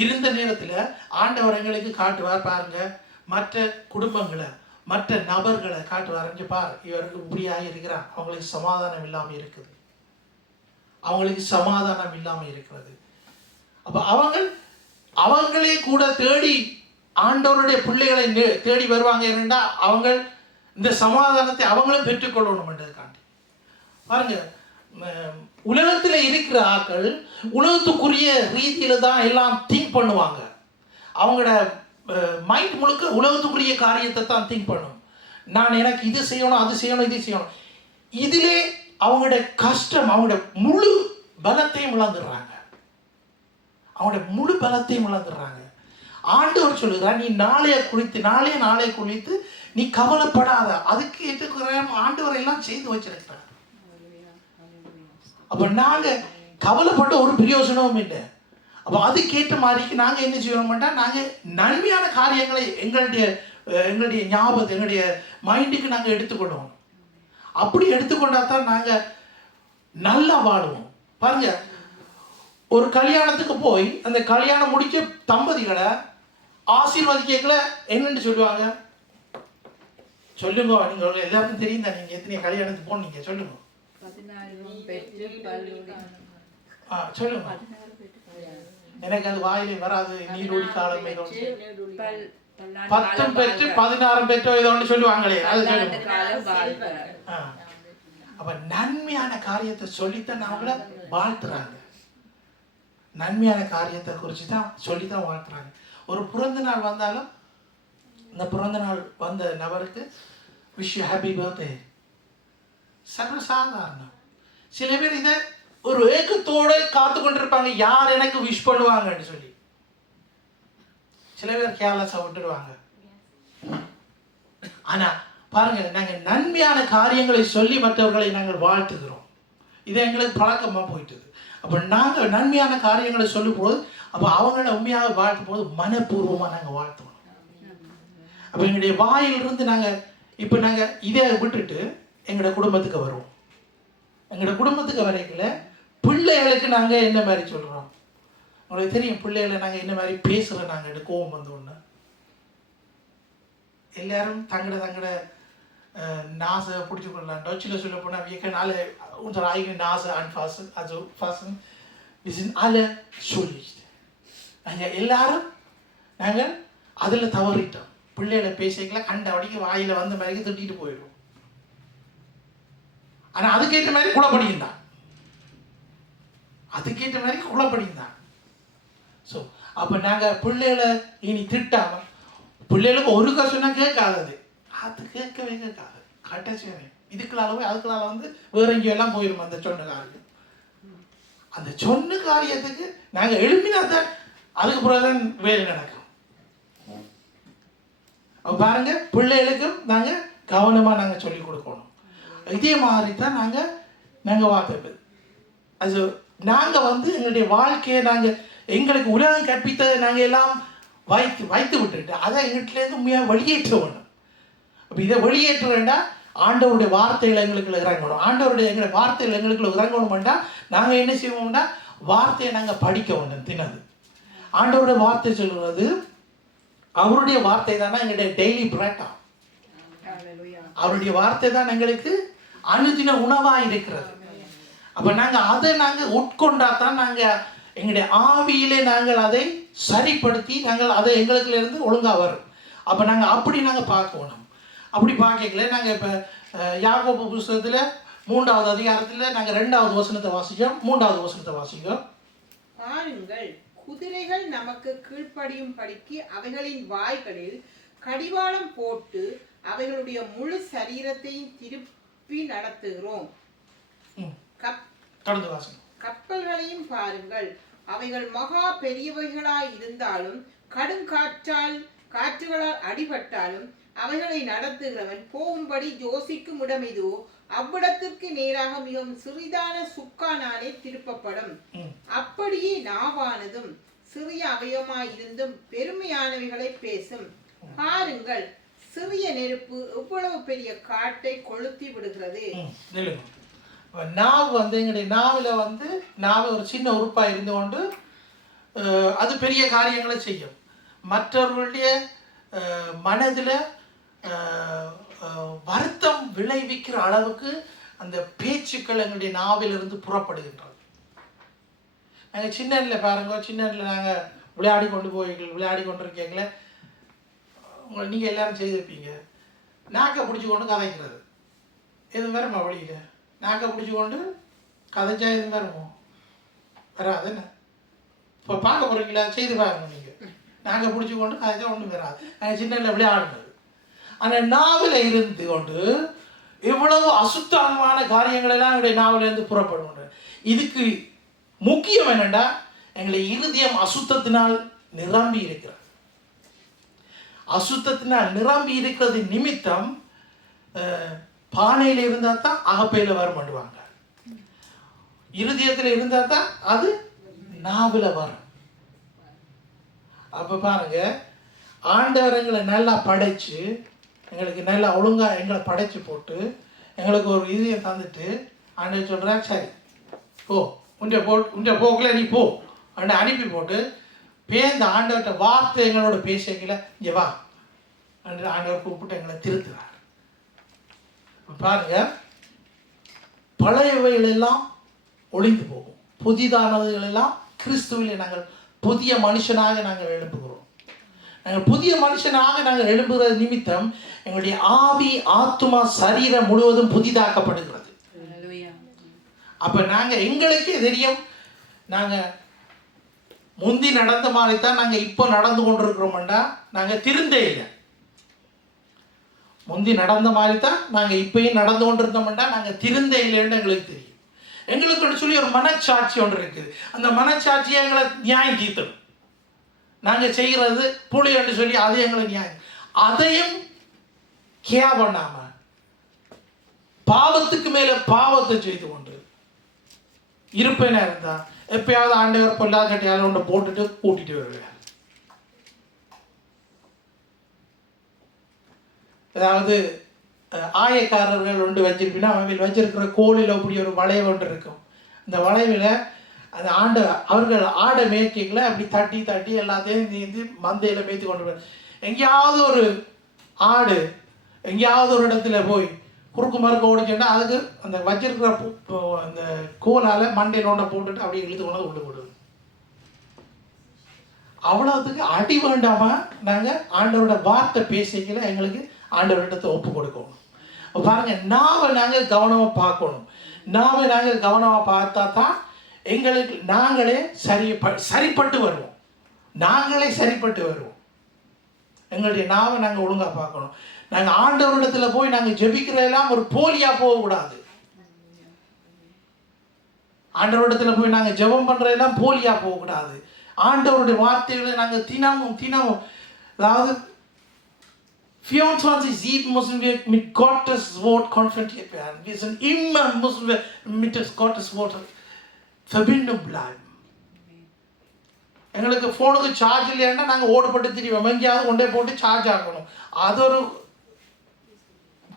இருந்த நேரத்தில் ஆண்டவர் எங்களுக்கு காட்டுவார். பாருங்க, மற்ற குடும்பங்களை மற்ற நபர்களை காட்டுவார். பார், இவருக்கு இப்படியாக இருக்கிறான், அவங்களுக்கு சமாதானம் இல்லாமல் இருக்குது, அவங்களுக்கு சமாதானம் இல்லாமல் இருக்கிறது. அப்போ அவங்களே கூட தேடி ஆண்டவருடைய பிள்ளைகளை தேடி வருவாங்க. ஏனென்றா அவங்க இந்த சமாதானத்தை அவங்களும் பெற்றுக்கொள்ளணும்ன்றதுக்காண்டி. பாருங்க, உலகத்தில் இருக்கிற ஆட்கள் உலகத்துக்குரிய ரீதியில் தான் எல்லாம் திங்க் பண்ணுவாங்க. அவங்களோட மைண்ட் முழுக்க உலகத்துக்குரிய காரியத்தை தான் திங்க் பண்ணும். நான் எனக்கு இது செய்யணும், அது செய்யணும், இது செய்யணும். இதிலே அவங்களுடைய கஷ்டம், அவங்களுடைய முழு பலத்தையும் இழந்துடுறாங்க, அவங்களுடைய முழு பலத்தையும் இழந்துடுறாங்க. ஆண்டவர் சொல்லுகிறார், நீ நாளைய குறித்து நீ கவலைப்படாத, அதுக்கு ஏற்றுக்கிற ஆண்டவர் எல்லாம் செய்து வச்சிருக்கிறார். அப்ப நாங்க கவலைப்பட்ட ஒரு பிரயோஜனமும் இல்லை. அப்போ அதுக்கேற்ற மாதிரிக்கு நாங்கள் என்ன செய்யணும்னா, நாங்கள் நன்மையான காரியங்களை எங்களுடைய ஞாபகத்தை எங்களுடைய மைண்டுக்கு நாங்கள் எடுத்துக்கொள்வோம். அப்படி எடுத்துக்கொண்டா தான் நாங்கள் நல்லா வாழுவோம். பாருங்க, ஒரு கல்யாணத்துக்கு போய் அந்த கல்யாணம் முடிக்க தம்பதிகளை ஆசீர்வதிக்கல என்னன்னு சொல்லுவாங்க? சொல்லுங்க, நீங்கள் எல்லாருக்கும் தெரியும் தான். நீங்கள் எத்தனை கல்யாணத்துக்கு போனீங்க சொல்லுங்க. சொல்லுங்க, எனக்கு அது வாயிலே வராது. நீரோடி காலம் 10 பெற்று 16 பெற்றோ ஏதோ ஒன்று சொல்லுவாங்களே, அது சொல்லுங்க. அப்ப நன்மையான காரியத்தை சொல்லித்தான் அவங்கள வாழ்த்துறாங்க, நன்மையான காரியத்தை குறித்து தான் சொல்லித்தான் வாழ்த்துறாங்க. ஒரு பிறந்த நாள் வந்தாலும் இந்த பிறந்த நாள் வந்த நபருக்கு விஷ் யூ ஹாப்பி பர்த்டே சர்வசாதாரணம். சில பேர் இதை ஒரு ஏக்கத்தோடு காத்து கொண்டிருப்பாங்க, யார் எனக்கு விஷ் பண்ணுவாங்கன்னு சொல்லி. சில பேர் கேர்லெஸ்ஸாக விட்டுடுவாங்க. ஆனா பாருங்க, நாங்கள் நன்மையான காரியங்களை சொல்லி மற்றவர்களை நாங்கள் வாழ்த்துகிறோம். இது எங்களுக்கு பழக்கமாக போயிட்டது. அப்போ நாங்கள் நன்மையான காரியங்களை சொல்லும் போது அப்போ அவங்கள உண்மையாக வாழ்த்தும் போது மனப்பூர்வமாக நாங்கள் வாழ்த்துவோம். அப்போ எங்களுடைய வாயிலிருந்து நாங்கள் இதை விட்டுட்டு எங்களோட குடும்பத்துக்கு வருவோம். எங்களோட குடும்பத்துக்கு வரைக்கல பிள்ளைகளுக்கு நாங்கள் என்ன மாதிரி சொல்கிறோம் உங்களுக்கு தெரியும். பிள்ளைகளை நாங்கள் என்ன மாதிரி பேசுகிறோம். நாங்கள் கோபம் வந்த ஒன்று எல்லாரும் தங்கட நாசை பிடிச்சி கொள்ளலாம். டச்சில் சொல்ல போனால் wir können alle unsere eigene Nase anfassen, also fassen. Wir sind alle schuldig. நாங்கள் எல்லாரும் அதில் தவறிட்டோம். பிள்ளைகளை பேசிக்கலாம் கண்ட வடிக்கு வாயில் வந்த மாதிரி திட்டிட்டு போயிடுவோம். ஆனால் அதுக்கேற்ற மாதிரி குழப்படியும் தான். ஸோ அப்போ நாங்கள் பிள்ளைகளை இனி திட்டாமல், பிள்ளைகளுக்கு ஒரு கஷ்டம்னா கேட்காதது, அது கேட்கவே கேட்காது. கட்டாச்சு இதுக்குள்ளால அதுக்குள்ளால வேற எங்கேயோ எல்லாம் போயிடும். அந்த சொன்ன காரியம், அந்த சொன்ன காரியத்துக்கு நாங்கள் எழுப்பினா தான் அதுக்கு பிறகுதான் வேலை நடக்கும். பாருங்க, பிள்ளைகளுக்கும் நாங்கள் கவனமாக நாங்கள் சொல்லிக் கொடுக்கணும். இதே மாதிரி தான் நாங்கள் வார்த்தை அது நாங்கள் எங்களுடைய வாழ்க்கையை எங்களுக்கு உலகம் கற்பித்ததை நாங்கள் எல்லாம் வைத்து விட்டுட்டு அதை எங்கள்கிட்டலேருந்து உண்மையாக வெளியேற்ற வேணும். அப்போ இதை வெளியேற்ற வேண்டாம், ஆண்டவருடைய வார்த்தைகளை எங்களுக்குள்ள இறங்கணும். எங்களுடைய வார்த்தைகள் எங்களுக்குள்ள இறங்கணும்டா நாங்கள் என்ன செய்வோம்னா வார்த்தையை நாங்கள் படிக்க வேணும். தினது ஆண்டவருடைய வார்த்தை சொல்கிறது, அவருடைய வார்த்தை தானே எங்களுடைய டெய்லி பிரெட்டா. அவருடைய வார்த்தை தான் எங்களுக்கு அனுதின உணவாக இருக்கிறது. அப்போ அதை உட்கொண்டா தான் எங்களுடைய ஆவியிலே அதை சரிப்படுத்தி அதை எங்களுக்குலேருந்து ஒழுங்காக வரும். அப்போ அப்படி பார்க்கணும். அப்படி பார்க்கல இப்போ யாக்கோபு புஸ்தகத்தில் 3வது அதிகாரத்தில் 2வது வசனத்தை வாசிக்கிறோம், 3வது வசனத்தை வாசிக்கிறோம். பாருங்கள், குதிரைகள் நமக்கு கீழ்ப்படியும் படிக்கு அவைகளின் வாய்களில் கடிவாளம் போட்டு அவைகளுடைய முழு சரீரத்தையும் திருப்பி நடத்துகிறோம். கப்பல்களையும் பாருங்கள். அவைகள் மகா பெரியவைகளாய் இருந்தாலும் காற்றுகளால் அடிபட்டாலும் அவைகளை நடத்துகிறவன் போகும்படி யோசிக்கும் இடம் இதுவோ அவ்விடத்திற்கு நேராக மிகவும் சிறிதான சுக்கானாலே திருப்பப்படும். அப்படியே நாவானதும் சிறிய அவயமாயிருந்தும் பெருமையானவைகளை பேசும். பாருங்கள், சிறிய நெருப்பு எவ்வளவு பெரிய காட்டை கொளுத்தி விடுகிறது. நாவு எங்களுடைய நாவில் நாவு ஒரு சின்ன உறுப்பாக இருந்து கொண்டு அது பெரிய காரியங்களை செய்யும். மற்றவர்களுடைய மனதில் வருத்தம் விளைவிக்கிற அளவுக்கு அந்த பேச்சுக்கள் எங்களுடைய நாவிலிருந்து புறப்படுகின்றது. நாங்கள் சின்னனில் பாருங்க, சின்னனில் நாங்கள் விளையாடி கொண்டிருக்கீங்களே, நீங்கள் எல்லாரும் செய்திருப்பீங்க. நாக்கை பிடிச்சி கொண்டு கதைக்கிறது எதுவும் வருமா? வழியில் நாக்கை பிடிச்சி கொண்டு கதைச்சா எதுவும் வருமோ? வராது. என்ன இப்போ பார்க்க போகிறீங்களா? செய்து பாருங்க. நீங்கள் நாங்கள் பிடிச்சி கொண்டு கதைச்சா ஒன்றும் வராது. நாங்கள் சின்னனில் விளையாடுனது. ஆனால் நாவில் இருந்து கொண்டு இவ்வளவு அசுத்தமான காரியங்கள் எல்லாம் எங்களுடைய நாவிலிருந்து புறப்படும். இதுக்கு முக்கியம் என்னென்னா, எங்களுடைய இருதயம் அசுத்தத்தினால் நிரம்பி இருக்கிறது. அசுத்தத்தினால் நிரம்பி இருக்கிறது நிமித்தம் பானையில் இருந்தால் தான் அகப்பையில் வரும் பண்ணுவாங்க. இருதயத்தில் இருந்தால் தான் அது நாவில் வரும். அப்போ பாருங்க, ஆண்டவர் எங்களை நல்லா படைச்சு, எங்களுக்கு நல்லா ஒழுங்காக எங்களை படைச்சு போட்டு எங்களுக்கு ஒரு இதயம் தந்துட்டு ஆண்டவர் சொல்கிறா, சரி போ, உண்ட போக்கில் நீ போ அப்படின்னு அனுப்பி போட்டு பேர்ந்த ஆண்டவர்கிட்ட வார்த்தை எங்களோட பேசுகிற இங்கே வா என்று ஆண்டவர் கூப்பிட்டு எங்களை திருத்துறார். பாருங்க, பழையவைகள் எல்லாம் ஒளிந்து போகும், புதிதானவைகள் எல்லாம் கிறிஸ்துவில் நாங்கள் புதிய மனுஷனாக நாங்கள் எழும்புகிறோம். நாங்கள் புதிய மனுஷனாக நாங்கள் எழும்புகிறது நிமித்தம் எங்களுடைய ஆவி, ஆத்துமா, சரீரம் முழுவதும் புதிதாக்கப்படுகிறது. அப்போ நாங்கள் எங்களுக்கே தெரியும், நாங்கள் முந்தி நடந்த மாதிரி தான் நாங்கள் இப்போ நடந்து கொண்டிருக்கிறோம்டா. நாங்கள் திருந்தே இல்லை. முந்தி நடந்த மாதிரி தான் நாங்கள் இப்பயும் நடந்து கொண்டிருந்தோம்டா. நாங்கள் திருந்தே இல்லைன்னு எங்களுக்கு தெரியும். எங்களுக்கு சொல்லி ஒரு மனச்சாட்சி ஒன்று இருக்குது. அந்த மனச்சாட்சியை எங்களை நியாயம் தீர்த்தணும். நாங்கள் செய்கிறது புளின்னு சொல்லி அது எங்களை நியாயம், அதையும் கேர் பண்ணாமல் பாவத்துக்கு மேலே பாவத்தை செய்து கொண்டு இருப்பேனா இருந்தா எப்பயாவது ஆண்டவர் பொல்லாத கட்டையால் ஒன்றை போட்டுட்டு கூட்டிட்டு வருவார். அதாவது ஆயக்காரர்கள் ஒன்று வச்சிருப்பீங்கன்னா அவங்க வச்சிருக்கிற கோழியில் அப்படி ஒரு வளைவு ஒன்று இருக்கும். அந்த வளைவில் அந்த அவர்கள் ஆடை மேய்க்கிங்களை அப்படி தட்டி தட்டி எல்லாத்தையும் நீந்து மந்தையில் மேய்த்து கொண்டு போய் எங்கேயாவது ஒரு ஆடு எங்கேயாவது ஒரு இடத்துல போய் குறுக்கு மறுக்க ஓடிச்சோன்னா அதுக்கு அந்த வச்சிருக்கிற அந்த கோலால் மண்டையில் ஒன்றை போட்டுட்டு அப்படியே இழுத்து கொண்டு உள்ள போடுது. அவ்வளோத்துக்கு அடி வேண்டாமா நாங்கள் ஆண்டவரோட வார்த்தை பேசிக்கல எங்களுக்கு ஆண்டவரிடத்தை ஒப்பு கொடுக்கணும். பாருங்க, நாவை நாங்கள் கவனமாக பார்க்கணும். நாவை நாங்கள் கவனமாக பார்த்தா தான் எங்களுக்கு நாங்களே சரிப்பட்டு வருவோம். எங்களுடைய நாவை நாங்கள் ஒழுங்காக பார்க்கணும். நாங்கள் ஆண்டவரிடத்தில் போய் நாங்கள் ஜெபிக்கிறதெல்லாம் ஒரு போலியாக போகக்கூடாது. ஆண்டவரிடத்தில் போய் நாங்கள் ஜெபம் பண்ணுறதெல்லாம் போலியாக போகக்கூடாது. ஆண்டவருடைய வார்த்தைகளை நாங்கள் தினமும் அதாவது 24/7 müssen wir mit Gottes Wort konfrontiert werden. Wir sind immer müssen wir mit Gottes Wort Verbindung bleiben. எங்களுக்கு ஃபோனுக்கு சார்ஜ் இல்லைன்னா நாங்கள் ஓடப்பட்டு திரிவோம். எங்கேயாவது கொண்டே போட்டு சார்ஜ் ஆகணும். அது ஒரு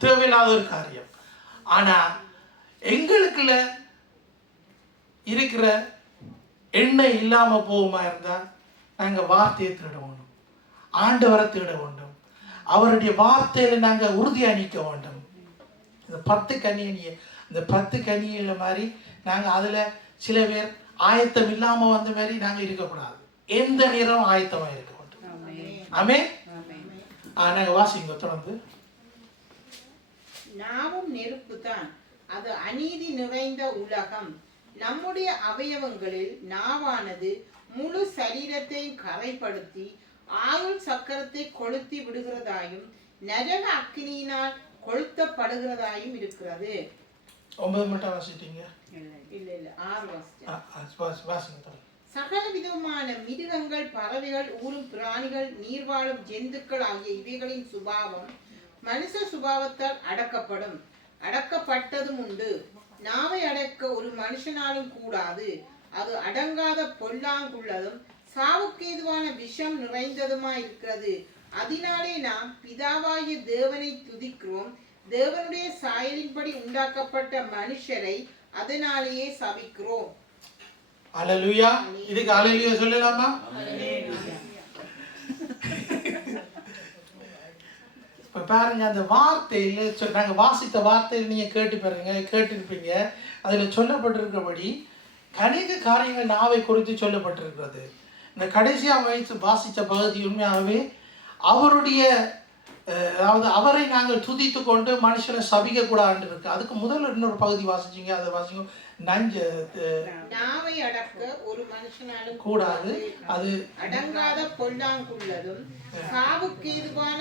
தேவையில்லாத ஒரு காரியம். ஆனால் எங்களுக்குள்ள இருக்கிற எண்ணெய் இல்லாமல் போகுமா இருந்தால் நாங்கள் வார்த்தையை தேட வேண்டும், ஆண்டவரை தேட வேண்டும், அவருடைய வார்த்தையில் நாங்கள் உறுதியாக நிற்க வேண்டும். இந்த 10 கனியில மாதிரி நாங்கள் அதில் சில பேர் ஆயத்தம் இல்லாமல் வந்த மாதிரி நாங்கள் இருக்கக்கூடாது. எந்த நேரம் ஆயத்தமாக இருக்க வேண்டும். ஆமென். நாங்கள் வாசிங்க தொடர்ந்து. நாவும் நெருப்பு தான், அது அநீதி நிறைந்த உலகம். நம்முடைய அவயவங்களில் நாவானது முழு சரீரத்தை கரைப்படுத்தி ஆயுள் சக்கரத்தை கொளுத்தி விடுகிறதாயும் நரக அக்கினியினால் கொளுத்தப்படுகிறதாயும் இருக்கிறது. 9 மட்டும் வாசிட்டீங்க. இல்ல 6 வாசிச்சேன். வாசிங்க. சகல விதமான மிருகங்கள், பறவைகள், ஊரும் பிராணிகள், நீர்வாழும் ஜந்துக்கள் ஆகிய இவைகளின் சுபாவம் மனுஷ சுபாவத்தால் அடக்கப்படும், அடக்கப்பட்டதும் உண்டு. நாவை அடக்க ஒரு மனுஷனாலும் கூடாது. அது அடங்காத பொல்லாங்குள்ளதும் சாவுக்கேதுவான விஷம் நிறைந்ததுமாயிருக்கிறது. அதனாலே நாம் பிதாவாகிய தேவனை துதிக்கிறோம். தேவனுடைய சாயலின்படி உண்டாக்கப்பட்ட மனுஷரை அதனாலேயே சபிக்கிறோம். அல்லேலூயா. இதுக்கு அல்லேலூயா சொல்லலாமா? இப்ப பாருங்க, அந்த வார்த்தையில நாங்க வாசித்த வார்த்தையில் நீங்க கேட்டிருப்பீங்க. அதுல சொல்லப்பட்டிருக்கிறபடி அநேக காரியங்கள் நாவை குறித்து சொல்லப்பட்டிருக்கிறது. இந்த கடைசியா வயசு வாசித்த பகுதி உண்மையாகவே அவருடைய அதாவது அவரை நாங்கள் துதித்து கொண்டு மனுஷனை சபிக்க கூடாது இருக்கு. அதுக்கு முதல்ல இன்னொரு பகுதி வாசிச்சிங்க, அதை வாசிங்க. நாவை அடக்க ஒரு மனுஷனாலும் கூடாது, அது அடங்காத பொல்லாங்குள்ளதும் சாவுக்கு ஏதுவான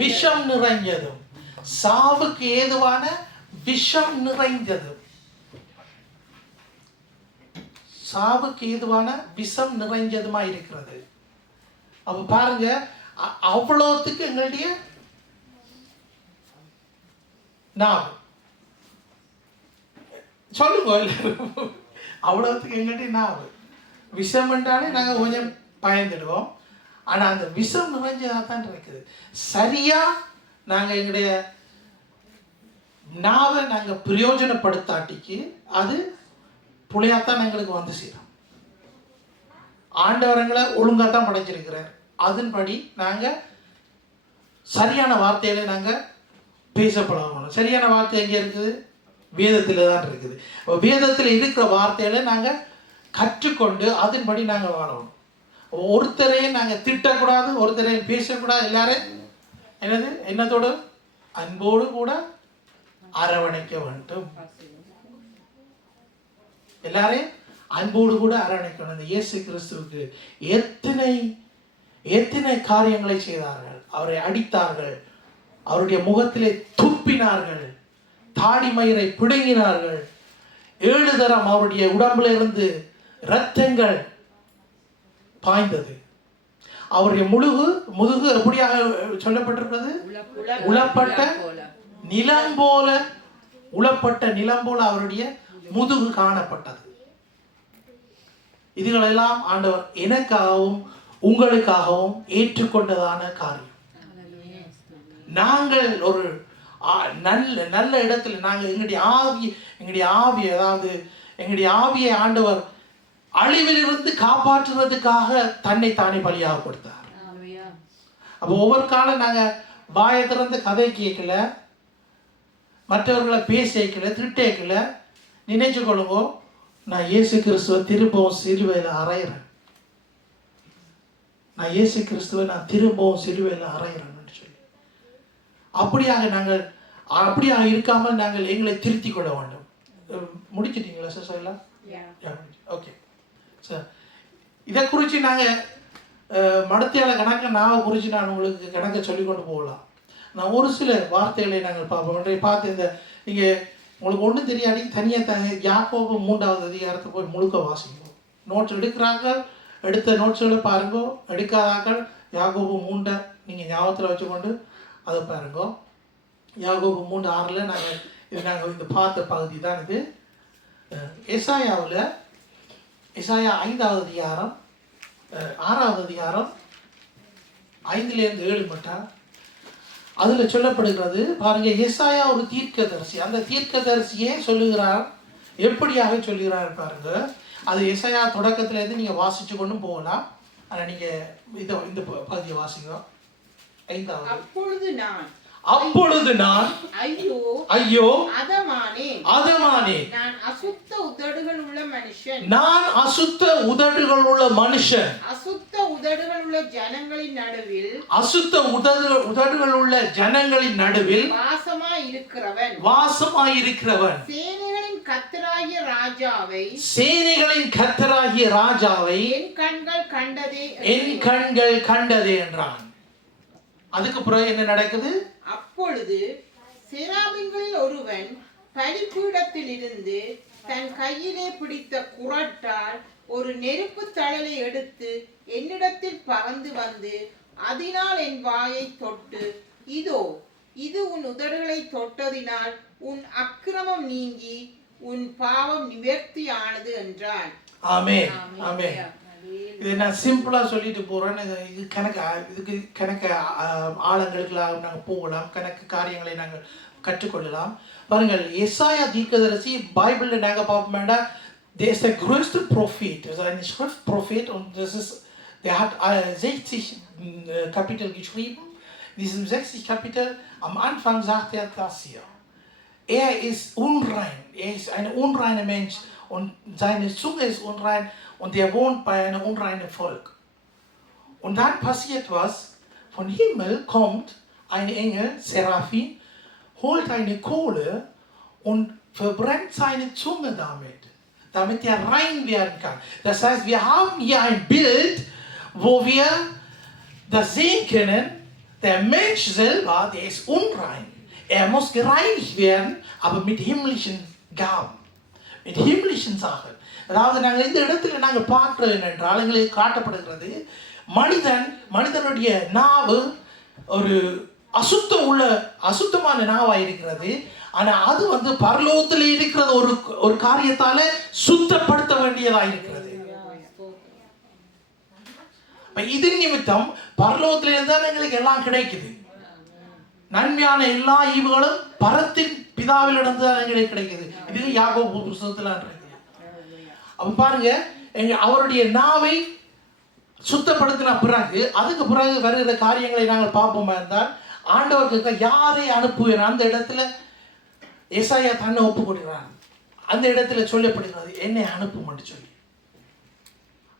விஷம் நிறைந்ததும். சாவுக்கு ஏதுவான விஷம் நிறைந்ததும். சாவுக்கு ஏதுவான விஷம் நிறைஞ்சதுமா இருக்கிறது. அப்ப பாருங்க, அவ்வளோத்துக்கு எங்களுடைய நாவு சொல்லுங்க, அவ்வளோத்துக்கு எங்களுடைய நாவு விஷம் என்றாலே நாங்கள் கொஞ்சம் பயந்துடுவோம். ஆனால் அந்த விஷம் நிறைஞ்சதாக தான் இருக்குது. சரியா நாங்கள் எங்களுடைய நாவை நாங்கள் பிரயோஜனப்படுத்தாட்டிக்கு அது புளியாத்தான் எங்களுக்கு வந்து சேரும். ஆண்டவரங்களை ஒழுங்காக தான் படைச்சிருக்கிறார். அதன்படி நாங்கள் சரியான வார்த்தையில நாங்கள் பேசப்படணும். சரியான வார்த்தை எங்கே இருக்குது? வேதத்தில் தான் இருக்குது. வேதத்தில் இருக்கிற வார்த்தையில நாங்கள் கற்றுக்கொண்டு அதன்படி நாங்கள் வாழணும். ஒருத்தரையும் நாங்கள் திட்டக்கூடாது, ஒருத்தரையும் பேசக்கூடாது. எல்லாரும் என்னத்தோடு அன்போடு கூட அரவணைக்க வேண்டும். எல்லாரையும் அன்போடு கூட அரவணைக்கணும். இந்த இயேசு கிறிஸ்துவுக்கு எத்தனை காரியங்களை செய்தார்கள். அவரை அடித்தார்கள், அவருடைய முகத்திலே துப்பினார்கள், தாடி மயிரை பிடுங்கினார்கள், 7 தரம் அவருடைய உடம்புல இருந்து இரத்தங்கள் பாய்ந்தது. அவருடைய முதுகு எப்படியாக சொல்லப்பட்டிருக்கிறது? உளப்பட்ட நிலம் போல, உளப்பட்ட நிலம் போல அவருடைய முதுகு காணப்பட்டது. இதுகளெல்லாம் ஆண்டவர் எனக்காகவும் உங்களுக்காகவும் ஏற்றுக்கொண்டதான காரியம். நாங்கள் ஒரு நல்ல இடத்துல நாங்கள் எங்களுடைய ஆவியை ஆண்டவர் அழிவிலிருந்து காப்பாற்றுவதற்காக தன்னை தானே பலியாக கொடுத்தார். அப்போ ஒவ்வொரு காலம் நாங்கள் வாயை திறந்து கதை கேட்கல, மற்றவர்களை பேசல, திட்டேக்கல, நினைச்சு கொள்ளுங்கோ, நான் இயேசு கிறிஸ்துவை திரும்பவும் சிலுவையில் அறையிறேன். நான் இயேசு கிறிஸ்துவை திரும்பவும் சிலுவையில் அறையிறேன்னு சொல்லி அப்படியாக இருக்காமல் நாங்கள் எங்களை திருத்தி கொள்ள வேண்டும். முடிச்சிட்டீங்களா சார்? சொல்லலாம். Okay sir. இதை குறித்து நாங்கள் மடத்தியால கணக்கை நாவை குறித்து நான் உங்களுக்கு கணக்கை சொல்லிக்கொண்டு போகலாம். நான் ஒரு சில வார்த்தைகளை நாங்கள் பார்ப்போம். பார்த்து இந்த இங்கே உங்களுக்கு ஒன்றும் தெரியாடி தனியாக யாக்கோபு 3வது அதிகாரத்தை போய் முழுக்க வாசிக்கும். நோட்ஸ் எடுக்கிறார்கள், எடுத்த நோட்ஸுகளை பாருங்கோ. எடுக்காதாக்கள் யாக்கோபு 3 நீங்கள் ஞாபகத்தில் வச்சுக்கொண்டு அதை பாருங்கோ. யாக்கோபு 3:6 நாங்கள் இந்த பார்த்த பகுதி தான் இது. எசாயாவில் எசாயா 5வது அதிகாரம் 6வது அதிகாரம் 5லேருந்து 7 மட்டும் அதில் சொல்லப்படுகிறது. பாருங்க, எசாயா ஒரு தீர்க்கதரிசி. அந்த தீர்க்கதரிசியே சொல்லுகிறார். எப்படியாக சொல்லுகிறார் பாருங்க. அது எசாயா தொடக்கத்திலேருந்து நீங்கள் வாசிச்சு கொண்டும் போகலாம். ஆனால் நீங்கள் இந்த பகுதியை வாசிங்க. 5வது. அப்பொழுது நான் ஐயோ அதமானே நான் அசுத்த உதடுகள் உள்ள மனுஷன், அசுத்த உதடுகள் உள்ள ஜனங்களின் நடுவில் வாசமாயிருக்கிறவன் சேனைகளின் கர்த்தராகிய ராஜாவை என் கண்கள் கண்டதே என்றான். அதுக்கு பிறகு என்ன நடக்குது? அப்பொழுது சேராபீன்களில் ஒருவன் பலிபீடத்திலிருந்து தன் கையிலே பிடித்த குறட்டால் ஒரு நெருப்பு தழலை எடுத்து என்னிடத்தில் பறந்து வந்து அதனால் என் வாயை தொட்டு, இதோ இது உன் உதடுகளை தொட்டதினால் உன் அக்கிரமம் நீங்கி உன் பாவம் நிவர்த்தியானது என்றான். ஆமென், ஆமென். இது நான் சிம்பிளா சொல்லிட்டு போறேன். இது இதுக்கு கணக்கு ஆழங்களுக்குலாம் நாங்கள் போகலாம், கணக்கு காரியங்களை நாங்கள் கற்றுக்கொள்ளலாம். பாருங்கள், எசாயா தீர்க்கதரிசி பைபிளில் நாங்கள் பார்ப்போம்னா, der ist der größte Prophet, also ein Schriftprophet, und der hat 60 Kapitel geschrieben. In diesem 60 Kapitel, am Anfang sagt er das hier. Er ist unrein, er ist ein unreiner Mensch und seine Zunge ist unrein und er wohnt bei einem unreinen Volk. Und dann passiert was, von Himmel kommt ein Engel, Seraphim, holt eine Kohle und verbrennt seine Zunge damit er rein werden kann. Das heißt, wir haben hier ein Bild, wo wir das sehen können, der Mensch selber, der ist unrein. Er muss gereinigt werden, aber mit himmlischen Gaben, mit himmlischen Sachen. அதாவது நாங்கள் இந்த இடத்துல நாங்கள் பார்க்கிறது என்னென்றால், எங்களுக்கு காட்டப்படுகிறது, மனிதனுடைய நாவு ஒரு அசுத்தமான நாவாக இருக்கிறது. ஆனால் அது வந்து பரலோகத்தில் இருக்கிற ஒரு காரியத்தால சுத்தப்படுத்த வேண்டியதாக இருக்கிறது. இது நிமித்தம் பரலோகத்திலிருந்து தான் எங்களுக்கு எல்லாம் கிடைக்குது. நன்மையான எல்லா ஈவுகளும் பரத்தின் பிதாவிலிருந்து தான் எங்களுக்கு கிடைக்குது. இது யாக்கோபு புத்தகத்தில் இருக்குது. அப்ப பாருங்க, அவருடைய நாவை சுத்தப்படுத்தின பிறகு அதுக்கு பிறகு வருகிற காரியங்களை நாங்கள் பார்ப்போமா இருந்தால், ஆண்டவருக்கு யாரை அனுப்புவேன், அந்த இடத்துல எசாயா தன்னை ஒப்பு கொடுக்கிறார். அந்த இடத்துல சொல்லப்படுகிறது, என்னை அனுப்பும் சொல்லி.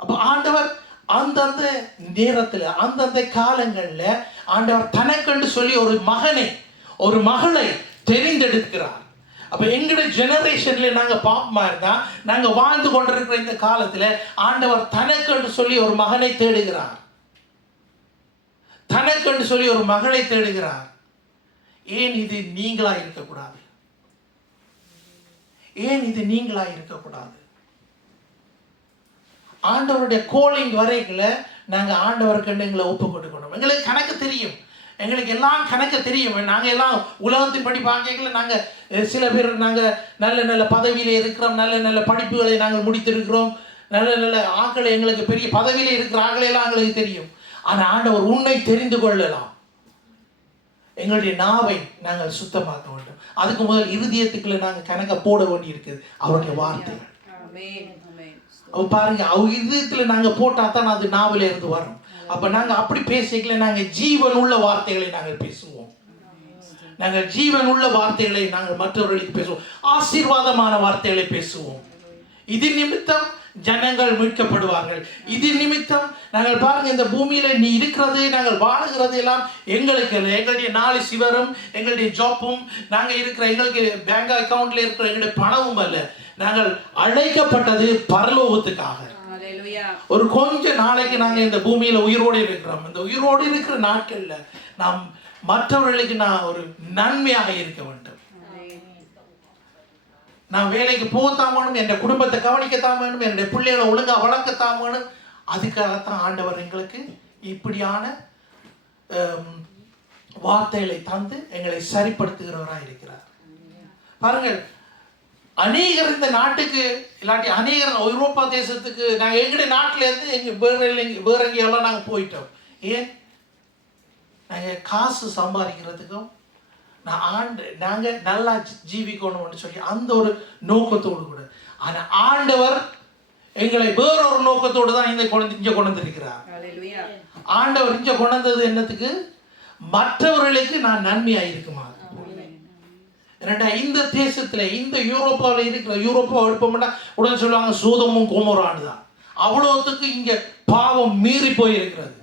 அப்ப ஆண்டவர் அந்தந்த நேரத்தில் அந்தந்த காலங்களில் ஆண்டவர் தனக்கென்று சொல்லி ஒரு மகளை தெரிந்தெடுக்கிறார். அப்போ எங்களுடைய ஜெனரேஷன்ல நாங்கள் பார்ப்போமா இருந்தால், நாங்கள் வாழ்ந்து கொண்டிருக்கிற இந்த காலத்தில் ஆண்டவர் தனக்கென்று சொல்லி ஒரு மகனை தேடுகிறார். தனக்கென்று சொல்லி ஒரு மகளை தேடுகிறார். ஏன் இது நீங்களா இருக்கக்கூடாது? ஏன் இது நீங்களா இருக்கக்கூடாது? ஆண்டவருடைய கோலிங் வரைக்குள்ள நாங்கள் ஆண்டவருக்கு எங்களை ஒப்பு கொடுக்கணும். எங்களுக்கு கணக்கு தெரியும், எங்களுக்கு எல்லாம் கணக்கு தெரியும். நாங்கள் எல்லாம் உலகத்தின் படி பார்க்கல. நாங்கள் சில பேர் நாங்கள் நல்ல நல்ல பதவியில் இருக்கிறோம், நல்ல நல்ல படிப்புகளை நாங்கள் முடித்திருக்கிறோம், நல்ல நல்ல ஆட்களை, எங்களுக்கு பெரிய பதவியில் இருக்கிற ஆட்களெல்லாம் எங்களுக்கு தெரியும். ஆனால் ஆண்டவர் உன்னை தெரிந்து கொள்ளலாம். எங்களுடைய நாவை நாங்கள் சுத்தமாக்க வேண்டும். அதுக்கு முதல் இருதயத்துக்குள்ள நாங்கள் கணக்க போட வேண்டி இருக்குது, அவருடைய வார்த்தைகள். பாருங்க, அவங்க இதயத்துல நாங்க போட்டா தான் அது நாவில இருந்து வரும். அப்ப நாங்க அப்படி பேசிக்கல, நாங்க ஜீவன் உள்ள வார்த்தைகளை நாங்கள் பேசுவோம். நாங்கள் ஜீவன் உள்ள வார்த்தைகளை நாங்கள் மற்றவர்களுக்கு பேசுவோம். ஆசீர்வாதமான வார்த்தைகளை பேசுவோம். இது நிமித்தம் ஜனங்கள் மீட்கப்படுவார்கள். இது நிமித்தம் நாங்கள் பாருங்க, இந்த பூமியில நீ இருக்கிறது, நாங்கள் வாழுகிறது எல்லாம் எங்களுக்கு இல்லை. எங்களுடைய நாலு சிவரும், எங்களுடைய ஜாப்பும், நாங்க இருக்கிற எங்களுக்கு பேங்க் அக்கவுண்ட்ல இருக்கிற எங்களுடைய பணமும் அல்ல. நாங்கள் அழைக்கப்பட்டது பரலோகத்துக்காக. ஒரு கொஞ்ச நாளைக்கு நாங்கள் இந்த பூமியில உயிரோடு இருக்கிறோம். இந்த உயிரோடு இருக்கிற நாட்கள்ல நாம் மற்றவர்களுக்கு நான் ஒரு நன்மையாக இருக்க வேண்டும். நான் வேலைக்கு போகத்தான் வேணும், என் குடும்பத்தை கவனிக்கத்தான் வேணும், என்னுடைய பிள்ளைகளை ஒழுங்கா வளர்க்கத்தான் வேணும். அதுக்காகத்தான் ஆண்டவர் எங்களுக்கு இப்படியான வார்த்தைகளை தந்து எங்களை சரிப்படுத்துகிறவராக இருக்கிறார். பாருங்கள், அநேகர் இந்த நாட்டுக்கு இல்லாட்டி அநேகர் ஐரோப்பா தேசத்துக்கு, நாங்கள் எங்களுடைய நாட்டில இருந்து வேற எங்கேயெல்லாம் நாங்கள் போயிட்டோம். ஏன்? நாங்கள் காசு சம்பாதிக்கிறதுக்கும் நாங்கள் நல்லா ஜீவிக்கணும்னு சொல்லி அந்த ஒரு நோக்கத்தோடு கூட. ஆனால் ஆண்டவர் எங்களை வேறொரு நோக்கத்தோடு தான் இங்கே கொண்டு வந்திருக்கிறார். ஆண்டவர் இங்கே கொண்டு வந்தது என்னத்துக்கு? மற்றவர்களுக்கு நான் நன்மையாக இருக்குமா. இந்த தேசத்துல, இந்த யூரோப்பாவில் இருக்கிற, யூரோப்பா எடுப்போம்னா உடனே சொல்லுவாங்க சோதமும் கோமோரான்னு தான். அவ்வளோத்துக்கு இங்க பாவம் மீறி போயிருக்கிறது.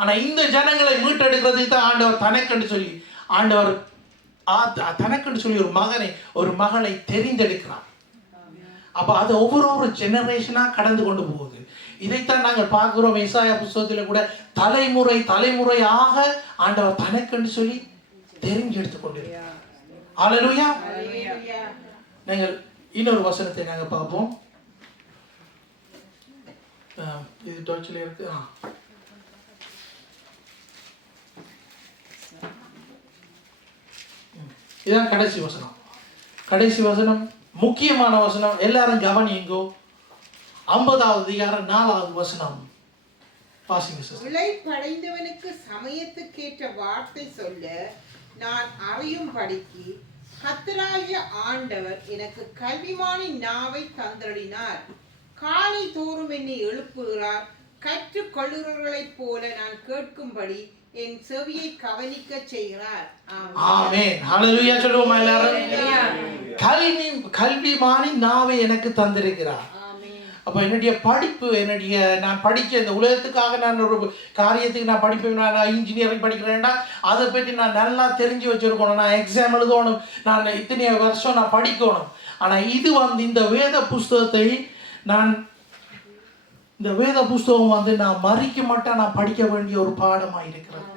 ஆனா இந்த ஜனங்களை மீட்டெடுக்கிறதுக்கு தான் ஆண்டவர் தனக்கென்று சொல்லி ஒரு மகளை தெரிந்தெடுக்கிறார். அப்ப அது ஒவ்வொரு ஜெனரேஷனா கடந்து கொண்டு போகுது. இதைத்தான் நாங்கள் பார்க்கிறோம். ஏசாயா புத்தகத்துல கூட தலைமுறையாக ஆண்டவர் தனக்கென்று சொல்லி தெரிஞ்செடுத்து கொண்டிருக்கிறார். ஹல்லேலூயா. Hallelujah. நாங்கள் இன்னொரு வசனத்தை நாங்கள் பார்ப்போம். இது டோச்சில் இருக்கு. இதுதான் கடைசி வசனம். கடைசி வசனம் முக்கியமான வசனம். எல்லாரும் கவனியுங்கோ. 50வது அதிகாரம் 4வது வசனம் வாசிங்க சிஸ்டர். இளைப்படைந்தவனுக்கு சமயத்துக்கேற்ற வார்த்தை சொல்ல நான் அறியும்படிக்கு கர்த்தராகிய ஆண்டவர் எனக்கு கல்விமானின் நாவை தந்தருளினார். காலை தோறும் என்னை எழுப்புகிறார். கற்றுக்கொள்ளுகிறவர்களைப் போல நான் கேட்கும்படி என் செவியை கவனிக்க செய்கிறார். ஆமென். ஹல்லேலூயா சொல்லுவோமா எல்லாரும்? கல்விமானின் நாவை எனக்கு தந்திருக்கிறார். அப்போ என்னுடைய படிப்பு, நான் படிக்க இந்த உலகத்துக்காக நான் ஒரு காரியத்துக்கு நான் படிப்பேன். நான் இன்ஜினியரிங் படிக்கிறேன்டா அதை பற்றி நான் நல்லா தெரிஞ்சு வச்சுருக்கணும். நான் எக்ஸாம் எழுதணும். நான் இத்தனை வருஷம் நான் படிக்கணும். ஆனால் இது இந்த வேத புஸ்தகத்தை இந்த வேத புஸ்தகம் நான் மறிக்க மாட்டேன். நான் படிக்க வேண்டிய ஒரு பாடமாக இருக்கிறது.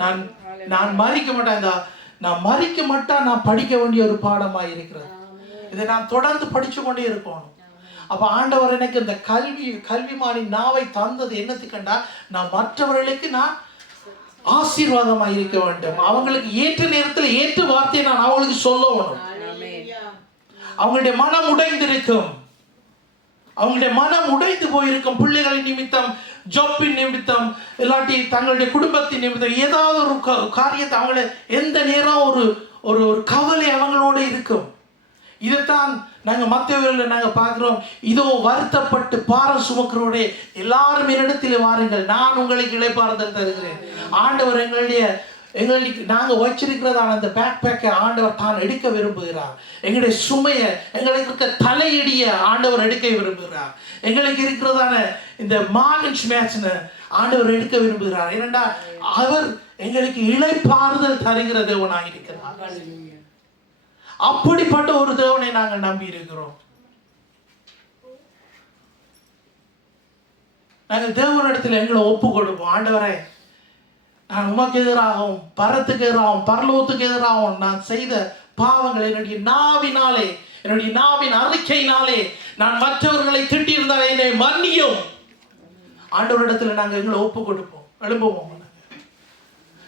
நான் மறிக்க மாட்டேன். நான் மறிக்க மாட்டேன். நான் படிக்க வேண்டிய ஒரு பாடமாக இருக்கிறது. இதை நான் தொடர்ந்து படித்து கொண்டே இருக்கணும். அப்போ ஆண்டவர் எனக்கு இந்த கல்விமானின் நாவை தந்தது என்னத்துக்குண்டா, நான் மற்றவர்களுக்கு நான் ஆசீர்வாதமாக இருக்க வேண்டும். அவங்களுக்கு ஏற்ற நேரத்தில் ஏற்ற வார்த்தையை நான் அவங்களுக்கு சொல்லணும். அவங்களுடைய மனம் உடைந்திருக்கும். அவங்களுடைய மனம் உடைந்து போயிருக்கும். பிள்ளைகளின் நிமித்தம், ஜாப்பின் நிமித்தம், இல்லாட்டி தங்களுடைய குடும்பத்தின் நிமித்தம் ஏதாவது ஒரு காரியத்தை அவங்கள எந்த நேரம் ஒரு கவலை அவங்களோட இருக்கும். இதைத்தான் நாங்கள் மத்தேயுவில் நாங்கள் பார்க்குறோம். இதோ வருத்தப்பட்டு பாரம் சுமக்கிறோடே எல்லாரும் என்னிடத்தில் வாருங்கள், நான் உங்களுக்கு இளைப்பாறுதல் தருகிறேன். ஆண்டவர் எங்களுக்கு நாங்கள் வச்சிருக்கிறதான அந்த பேக் பேக்கை ஆண்டவர் தான் எடுக்க விரும்புகிறார். எங்களுடைய சுமையை, எங்களுக்கு இருக்க தலையடிய ஆண்டவர் எடுக்க விரும்புகிறார். எங்களுக்கு இருக்கிறதான இந்த மார்கன் மேட்ச்னு ஆண்டவர் எடுக்க விரும்புகிறார். ஏனென்றா அவர் எங்களுக்கு இளைப்பாறுதல் தருகிற தேவனாக இருக்கிறார். அப்படிப்பட்ட ஒரு தேவனை நாங்கள் நம்பி இருக்கிறோம். நாங்கள் தேவனிடத்தில் எங்களை ஒப்பு கொடுப்போம். ஆண்டவரே, நான் உமக்கு எதிராகவும் பரத்துக்கு எதிராகவும் பரலோகத்துக்கு எதிராகவும் நான் செய்த பாவங்கள் என்னுடைய நாவினாலே, என்னுடைய நாவின் அறிக்கையினாலே நான் மற்றவர்களை திட்டியிருந்தால் என்னை மன்னியும். ஆண்டவரிடத்தில் நாங்கள் எங்களை ஒப்பு கொடுப்போம். எழும்புவோம்.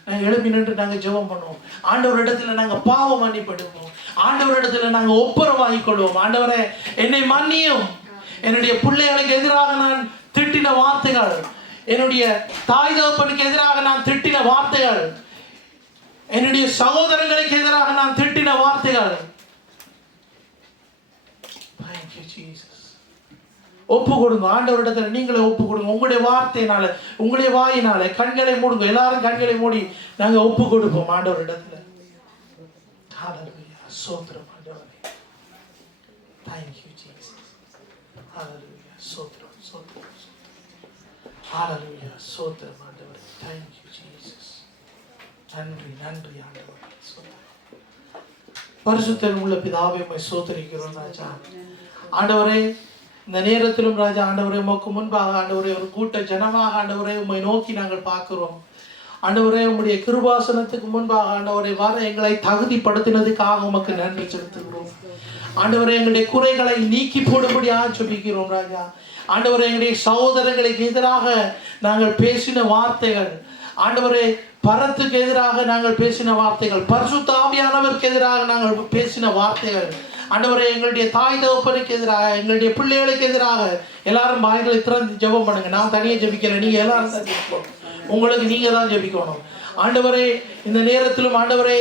நாங்கள் எழுப்பி நின்று நாங்கள் ஜெபம் பண்ணுவோம். ஆண்டவரிடத்தில் நாங்கள் பாவ மன்னிப்படுவோம். ஆண்டவரிடத்தில் நாங்கள் ஒப்புரவாகிக் கொள்வோம். ஆண்டவரே, என்னை மன்னியும். என்னுடைய பிள்ளைகளுக்கு எதிராக நான் திட்டின வார்த்தைகள், என்னுடைய தாய் தகப்பனுக்கு எதிராக நான் திட்டின வார்த்தைகள், என்னுடைய சகோதரங்களுக்கு எதிராக நான் திட்டின வார்த்தைகள், ஒப்பு கொடுங்க. ஆண்டவரிடத்தில் நீங்களே ஒப்பு கொடுங்க. உங்களுடைய வார்த்தையினால, உங்களுடைய வாயினால கண்களை மூடுங்க. எல்லாரும் கண்களை மூடி நாங்கள் ஒப்பு கொடுப்போம் ஆண்டவரிடத்தில். ஹல்லேலூயா. ஸ்தோத்திரம் ஆண்டவரே. Thank you Jesus. ஹல்லேலூயா. ஸ்தோத்திரம் ஸ்தோத்திரம். ஹல்லேலூயா. ஸ்தோத்திரம் ஆண்டவரே. Thank you Jesus. நன்றி நன்றி ஆண்டவரே. பரிசுத்தர் உள்ள பிதாவே, உம்மை ஸ்தோத்திரிக்கிறோம் ராஜா. ஆண்டவரே, இந்த நேரத்திலும் ராஜா ஆண்டவரே, உமக்கு முன்பாக ஆண்டவரே ஒரு கூட்ட ஜனமாக ஆண்டவரே உம்மை நோக்கி நாங்கள் பார்க்கிறோம். ஆண்டவரே, உம்முடைய கிருபாசனத்துக்கு முன்பாக ஆண்டவரே வர எங்களை தகுதிப்படுத்தினதுக்காக உமக்கு நன்றி செலுத்துகிறோம். ஆண்டவரே, எங்களுடைய குறைகளை நீக்கி போடும்படியாக ஜெபிக்கிறோம் ராஜா. ஆண்டவரே, எங்களுடைய சகோதரர்களுக்கு எதிராக நாங்கள் பேசின வார்த்தைகள், ஆண்டவரே பரத்துக்கு எதிராக நாங்கள் பேசின வார்த்தைகள், பரிசுத்த ஆவியானவருக்கு எதிராக நாங்கள் பேசின வார்த்தைகள், ஆண்டவரே எங்களுடைய தாய் தகப்பனுக்கு எதிராக, எங்களுடைய பிள்ளைகளுக்கு எதிராக எல்லாரும் வாய்களை திறந்து ஜெபம் பண்ணுங்க. நான் தனியாக ஜெபிக்கிறேன், நீங்க எல்லாரும் தான் ஜெபிக்கணும். உங்களுக்கு நீங்க தான் ஜெபிக்கணும். ஆண்டவரே, இந்த நேரத்திலும் ஆண்டவரே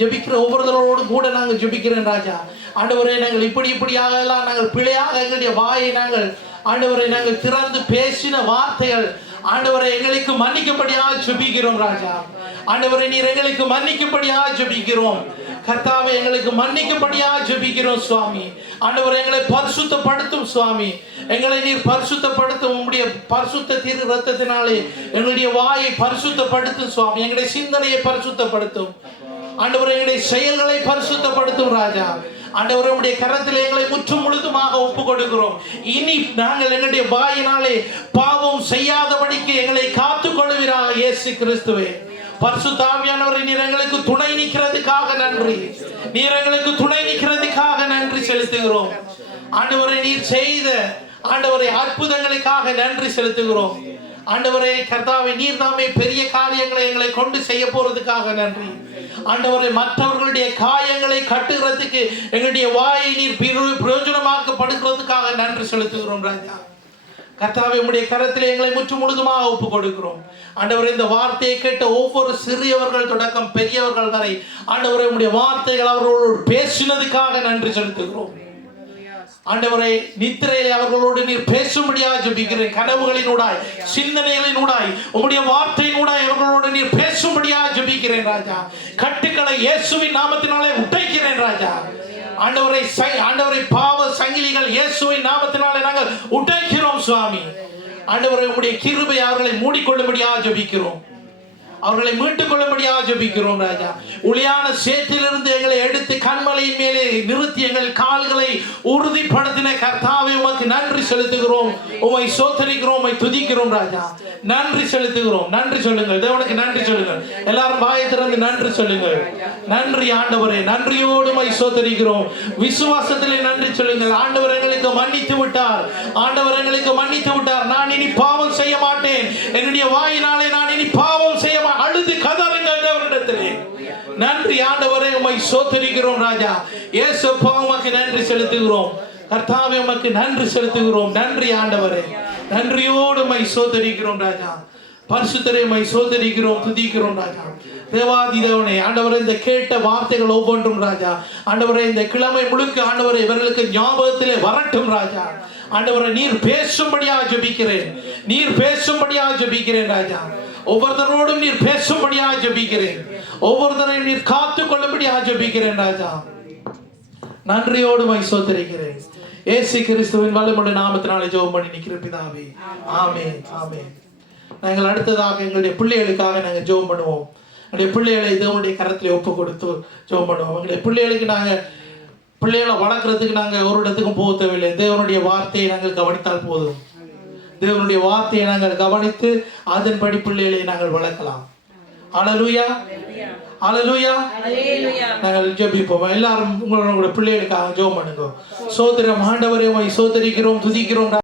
ஜெபிக்கிற ஒவ்வொருத்தரோடு கூட நாங்கள் ஜெபிக்கிறேன் ராஜா. ஆண்டவரே, நாங்கள் இப்படியாக எல்லாம் நாங்கள் பிழையாக எங்களுடைய வாயை நாங்கள் ஆண்டவரை நாங்கள் திறந்து பேசின வார்த்தைகள் ஆண்டவரை எங்களுக்கு மன்னிக்கும்படியாக ஜெபிக்கிறோம் ராஜா. ஆண்டவரை நீர் எங்களுக்கு மன்னிக்கும்படியாக ஜெபிக்கிறோம். கர்த்தாவே, எங்களுக்கு மன்னிக்கும்படியாக ஜெபிக்கிறோம் சுவாமி. ஆண்டவரை எங்களை பரிசுத்தப்படுத்தும் சுவாமி. எங்களை நீர் பரிசுத்தப்படுத்தும். உம்முடைய பரிசுத்த திரு ரத்தத்தினாலே எங்களுடைய வாயை பரிசுத்தப்படுத்தும் சுவாமி. எங்களுடைய சிந்தனையை பரிசுத்தப்படுத்தும் ஆண்டவரை. எங்களுடைய செயல்களை பரிசுத்தப்படுத்தும் ராஜா. ஆண்டவரே, உம்முடைய கரத்தில் எங்களை முற்றும் முழுதுமாக ஒப்பு கொடுக்கிறோம். இனி நாங்கள் எங்களுடைய வாயினாலே பாவம் செய்யாதபடிக்கு எங்களை காத்துக் கொள்வீராக இயேசு கிறிஸ்துவே. பரிசுத்த ஆவியானவரை நீர் எங்களுக்கு துணை நிற்கிறதுக்காக நன்றி. நீர் எங்களுக்கு துணை நிற்கிறதுக்காக நன்றி செலுத்துகிறோம். ஆண்டவரை நீர் செய்த ஆண்டவரை அற்புதங்களுக்காக நன்றி செலுத்துகிறோம். ஆண்டவரே கர்த்தாவே, நீர் தாமே பெரிய காரியங்களை எங்களை கொண்டு செய்ய போறதுக்காக நன்றி. ஆண்டவரை மற்றவர்களுடைய காயங்களை கட்டுகிறதுக்கு எங்களுடைய வாயை நீர் பிரயோஜனமாக்கப்படுகிறதுக்காக நன்றி செலுத்துகிறோம் ராஜா. கர்த்தாவே, உம்முடைய கரத்திலே எங்களை முற்று முழுதுமாக ஒப்பு கொடுக்கிறோம். ஆண்டவரே, இந்த வார்த்தையை கேட்ட ஒவ்வொரு சிறியவர்கள் தொடக்கம் பெரியவர்கள் வரை ஆண்டவரே, உம்முடைய வார்த்தைகள் அவர்களோடு பேசினதுக்காக நன்றி செலுத்துகிறோம். ஆண்டவரே, நித்திரையிலே அவர்களோடு நீர் பேசும்படியாக ஜெபிக்கிறேன். கனவுகளினூடாய், சிந்தனைகளினூடாய், உம்முடைய வார்த்தையினூடாய் அவர்களோடு நீர் பேசும்படியாக ஜெபிக்கிறேன் ராஜா. கட்டுக்களை இயேசுவின் நாமத்தினாலே உடைக்கிறேன் ராஜா. ஆண்டவரை பாவ சங்கிலிகள் இயேசுவின் நாமத்தினாலே நாங்கள் உடைக்கிறோம் சுவாமி. ஆண்டவரை, உம்முடைய கிருபை அவர்களை மூடிக்கொள்ளும்படியாக ஜெபிக்கிறோம். அவர்களை மீட்டுக் கொள்ளும்படியாக ஜெபிக்கிறோம் ராஜா. ஒளியான சேற்றிலிருந்து எங்களை எடுத்து கண்மலையின் மேலே நிறுத்தி எங்கள் கால்களை உறுதிப்படுத்தின கர்த்தாவே, உமக்கு நன்றி செலுத்துகிறோம். உம்மை சோத்தரிக்கிறோம், உம்மை துதிக்கிறோம் ராஜா. நன்றி செலுத்துகிறோம். நன்றி சொல்லுங்கள், தேவனுக்கு நன்றி சொல்லுங்கள். எல்லாரும் வாயை திறந்து நன்றி சொல்லுங்கள். நன்றி ஆண்டவரே, நன்றியோடு உம்மை சோத்தரிக்கிறோம். விசுவாசத்திலே நன்றி சொல்லுங்கள். ஆண்டவர் எங்களுக்கு மன்னித்து விட்டார். ஆண்டவர் எங்களுக்கு மன்னித்து விட்டார். நான் இனி பாவம் செய்ய மாட்டேன். என்னுடைய வாயினாலே நான் இனி பாவம் செய்ய அழுது கதறுங்கள் தேவனிடத்திலே. நன்றி ஆண்டவரே, உம்மை சோத்தரிக்கிறோம் ராஜா. இயேசுப்பா, உமக்கு நன்றி செலுத்துகிறோம். கர்த்தாவே, உமக்கு நன்றி செலுத்துகிறோம். நன்றி ஆண்டவரே, நன்றியோடு உம்மை சோத்தரிக்கிறோம் ராஜா. பரிசுத்தரே, உம்மை சோத்தரிக்கிறோம், துதிக்கிறோம் ராஜா. தேவாதி தேவனே, ஆண்டவரே, இந்த கேட்ட வார்த்தைகள் ஒவ்வொன்றும் ராஜா, ஆண்டவரே, இந்த கிழமை முழுக்க ஆண்டவரே இவர்களுக்கு ஞாபகத்திலே வரட்டும் ராஜா. ஆண்டவரே, நீர் பேசும்படியாக ஜெபிக்கிறேன். நீர் பேசும்படியாக ஜெபிக்கிறேன் ராஜா. ஒவ்வொருத்தரோடும் நீர் பேசும்படியாக ஜெபிக்கிறேன். ஒவ்வொருத்தரையும் நீர் காத்துக் கொள்ளும்படியாக ஜெபிக்கிறேன் ராஜா. நன்றியோடு உம்மை ஸ்தோத்திரிக்கிறேன். இயேசு கிறிஸ்துவின் வல்லமையுள்ள நாமத்தினாலே ஜெபம் பண்ணி நிற்கிறேன் பிதாவே. ஆமென், ஆமென். நாங்கள் அடுத்ததாக எங்களுடைய பிள்ளைகளுக்காக நாங்கள் ஜெபம் பண்ணுவோம். எங்களுடைய பிள்ளைகளை தேவனுடைய கரத்திலே ஒப்பு கொடுத்து ஜெபம் பண்ணுவோம். எங்களுடைய பிள்ளைகளுக்கு நாங்கள் பிள்ளைகளை வளர்க்கறதுக்கு நாங்கள் ஒரு இடத்துக்கும் போக தேவையில்லை. தேவனுடைய வார்த்தையை நாங்கள் கவனித்தால் போதும். தேவனுடைய வார்த்தையை நாங்கள் கவனித்து அதன்படி பிள்ளைகளை நாங்கள் வளர்க்கலாம். அல்லேலூயா, அல்லேலூயா. நாங்கள் ஜெபிப்போம். எல்லாரும் உங்களோட பிள்ளைகளுக்காக ஜெபம் பண்ணுங்க. சோதரம் ஆண்டவரே, உம்மை சோதரிக்கிறோம், துதிக்கிறோம்.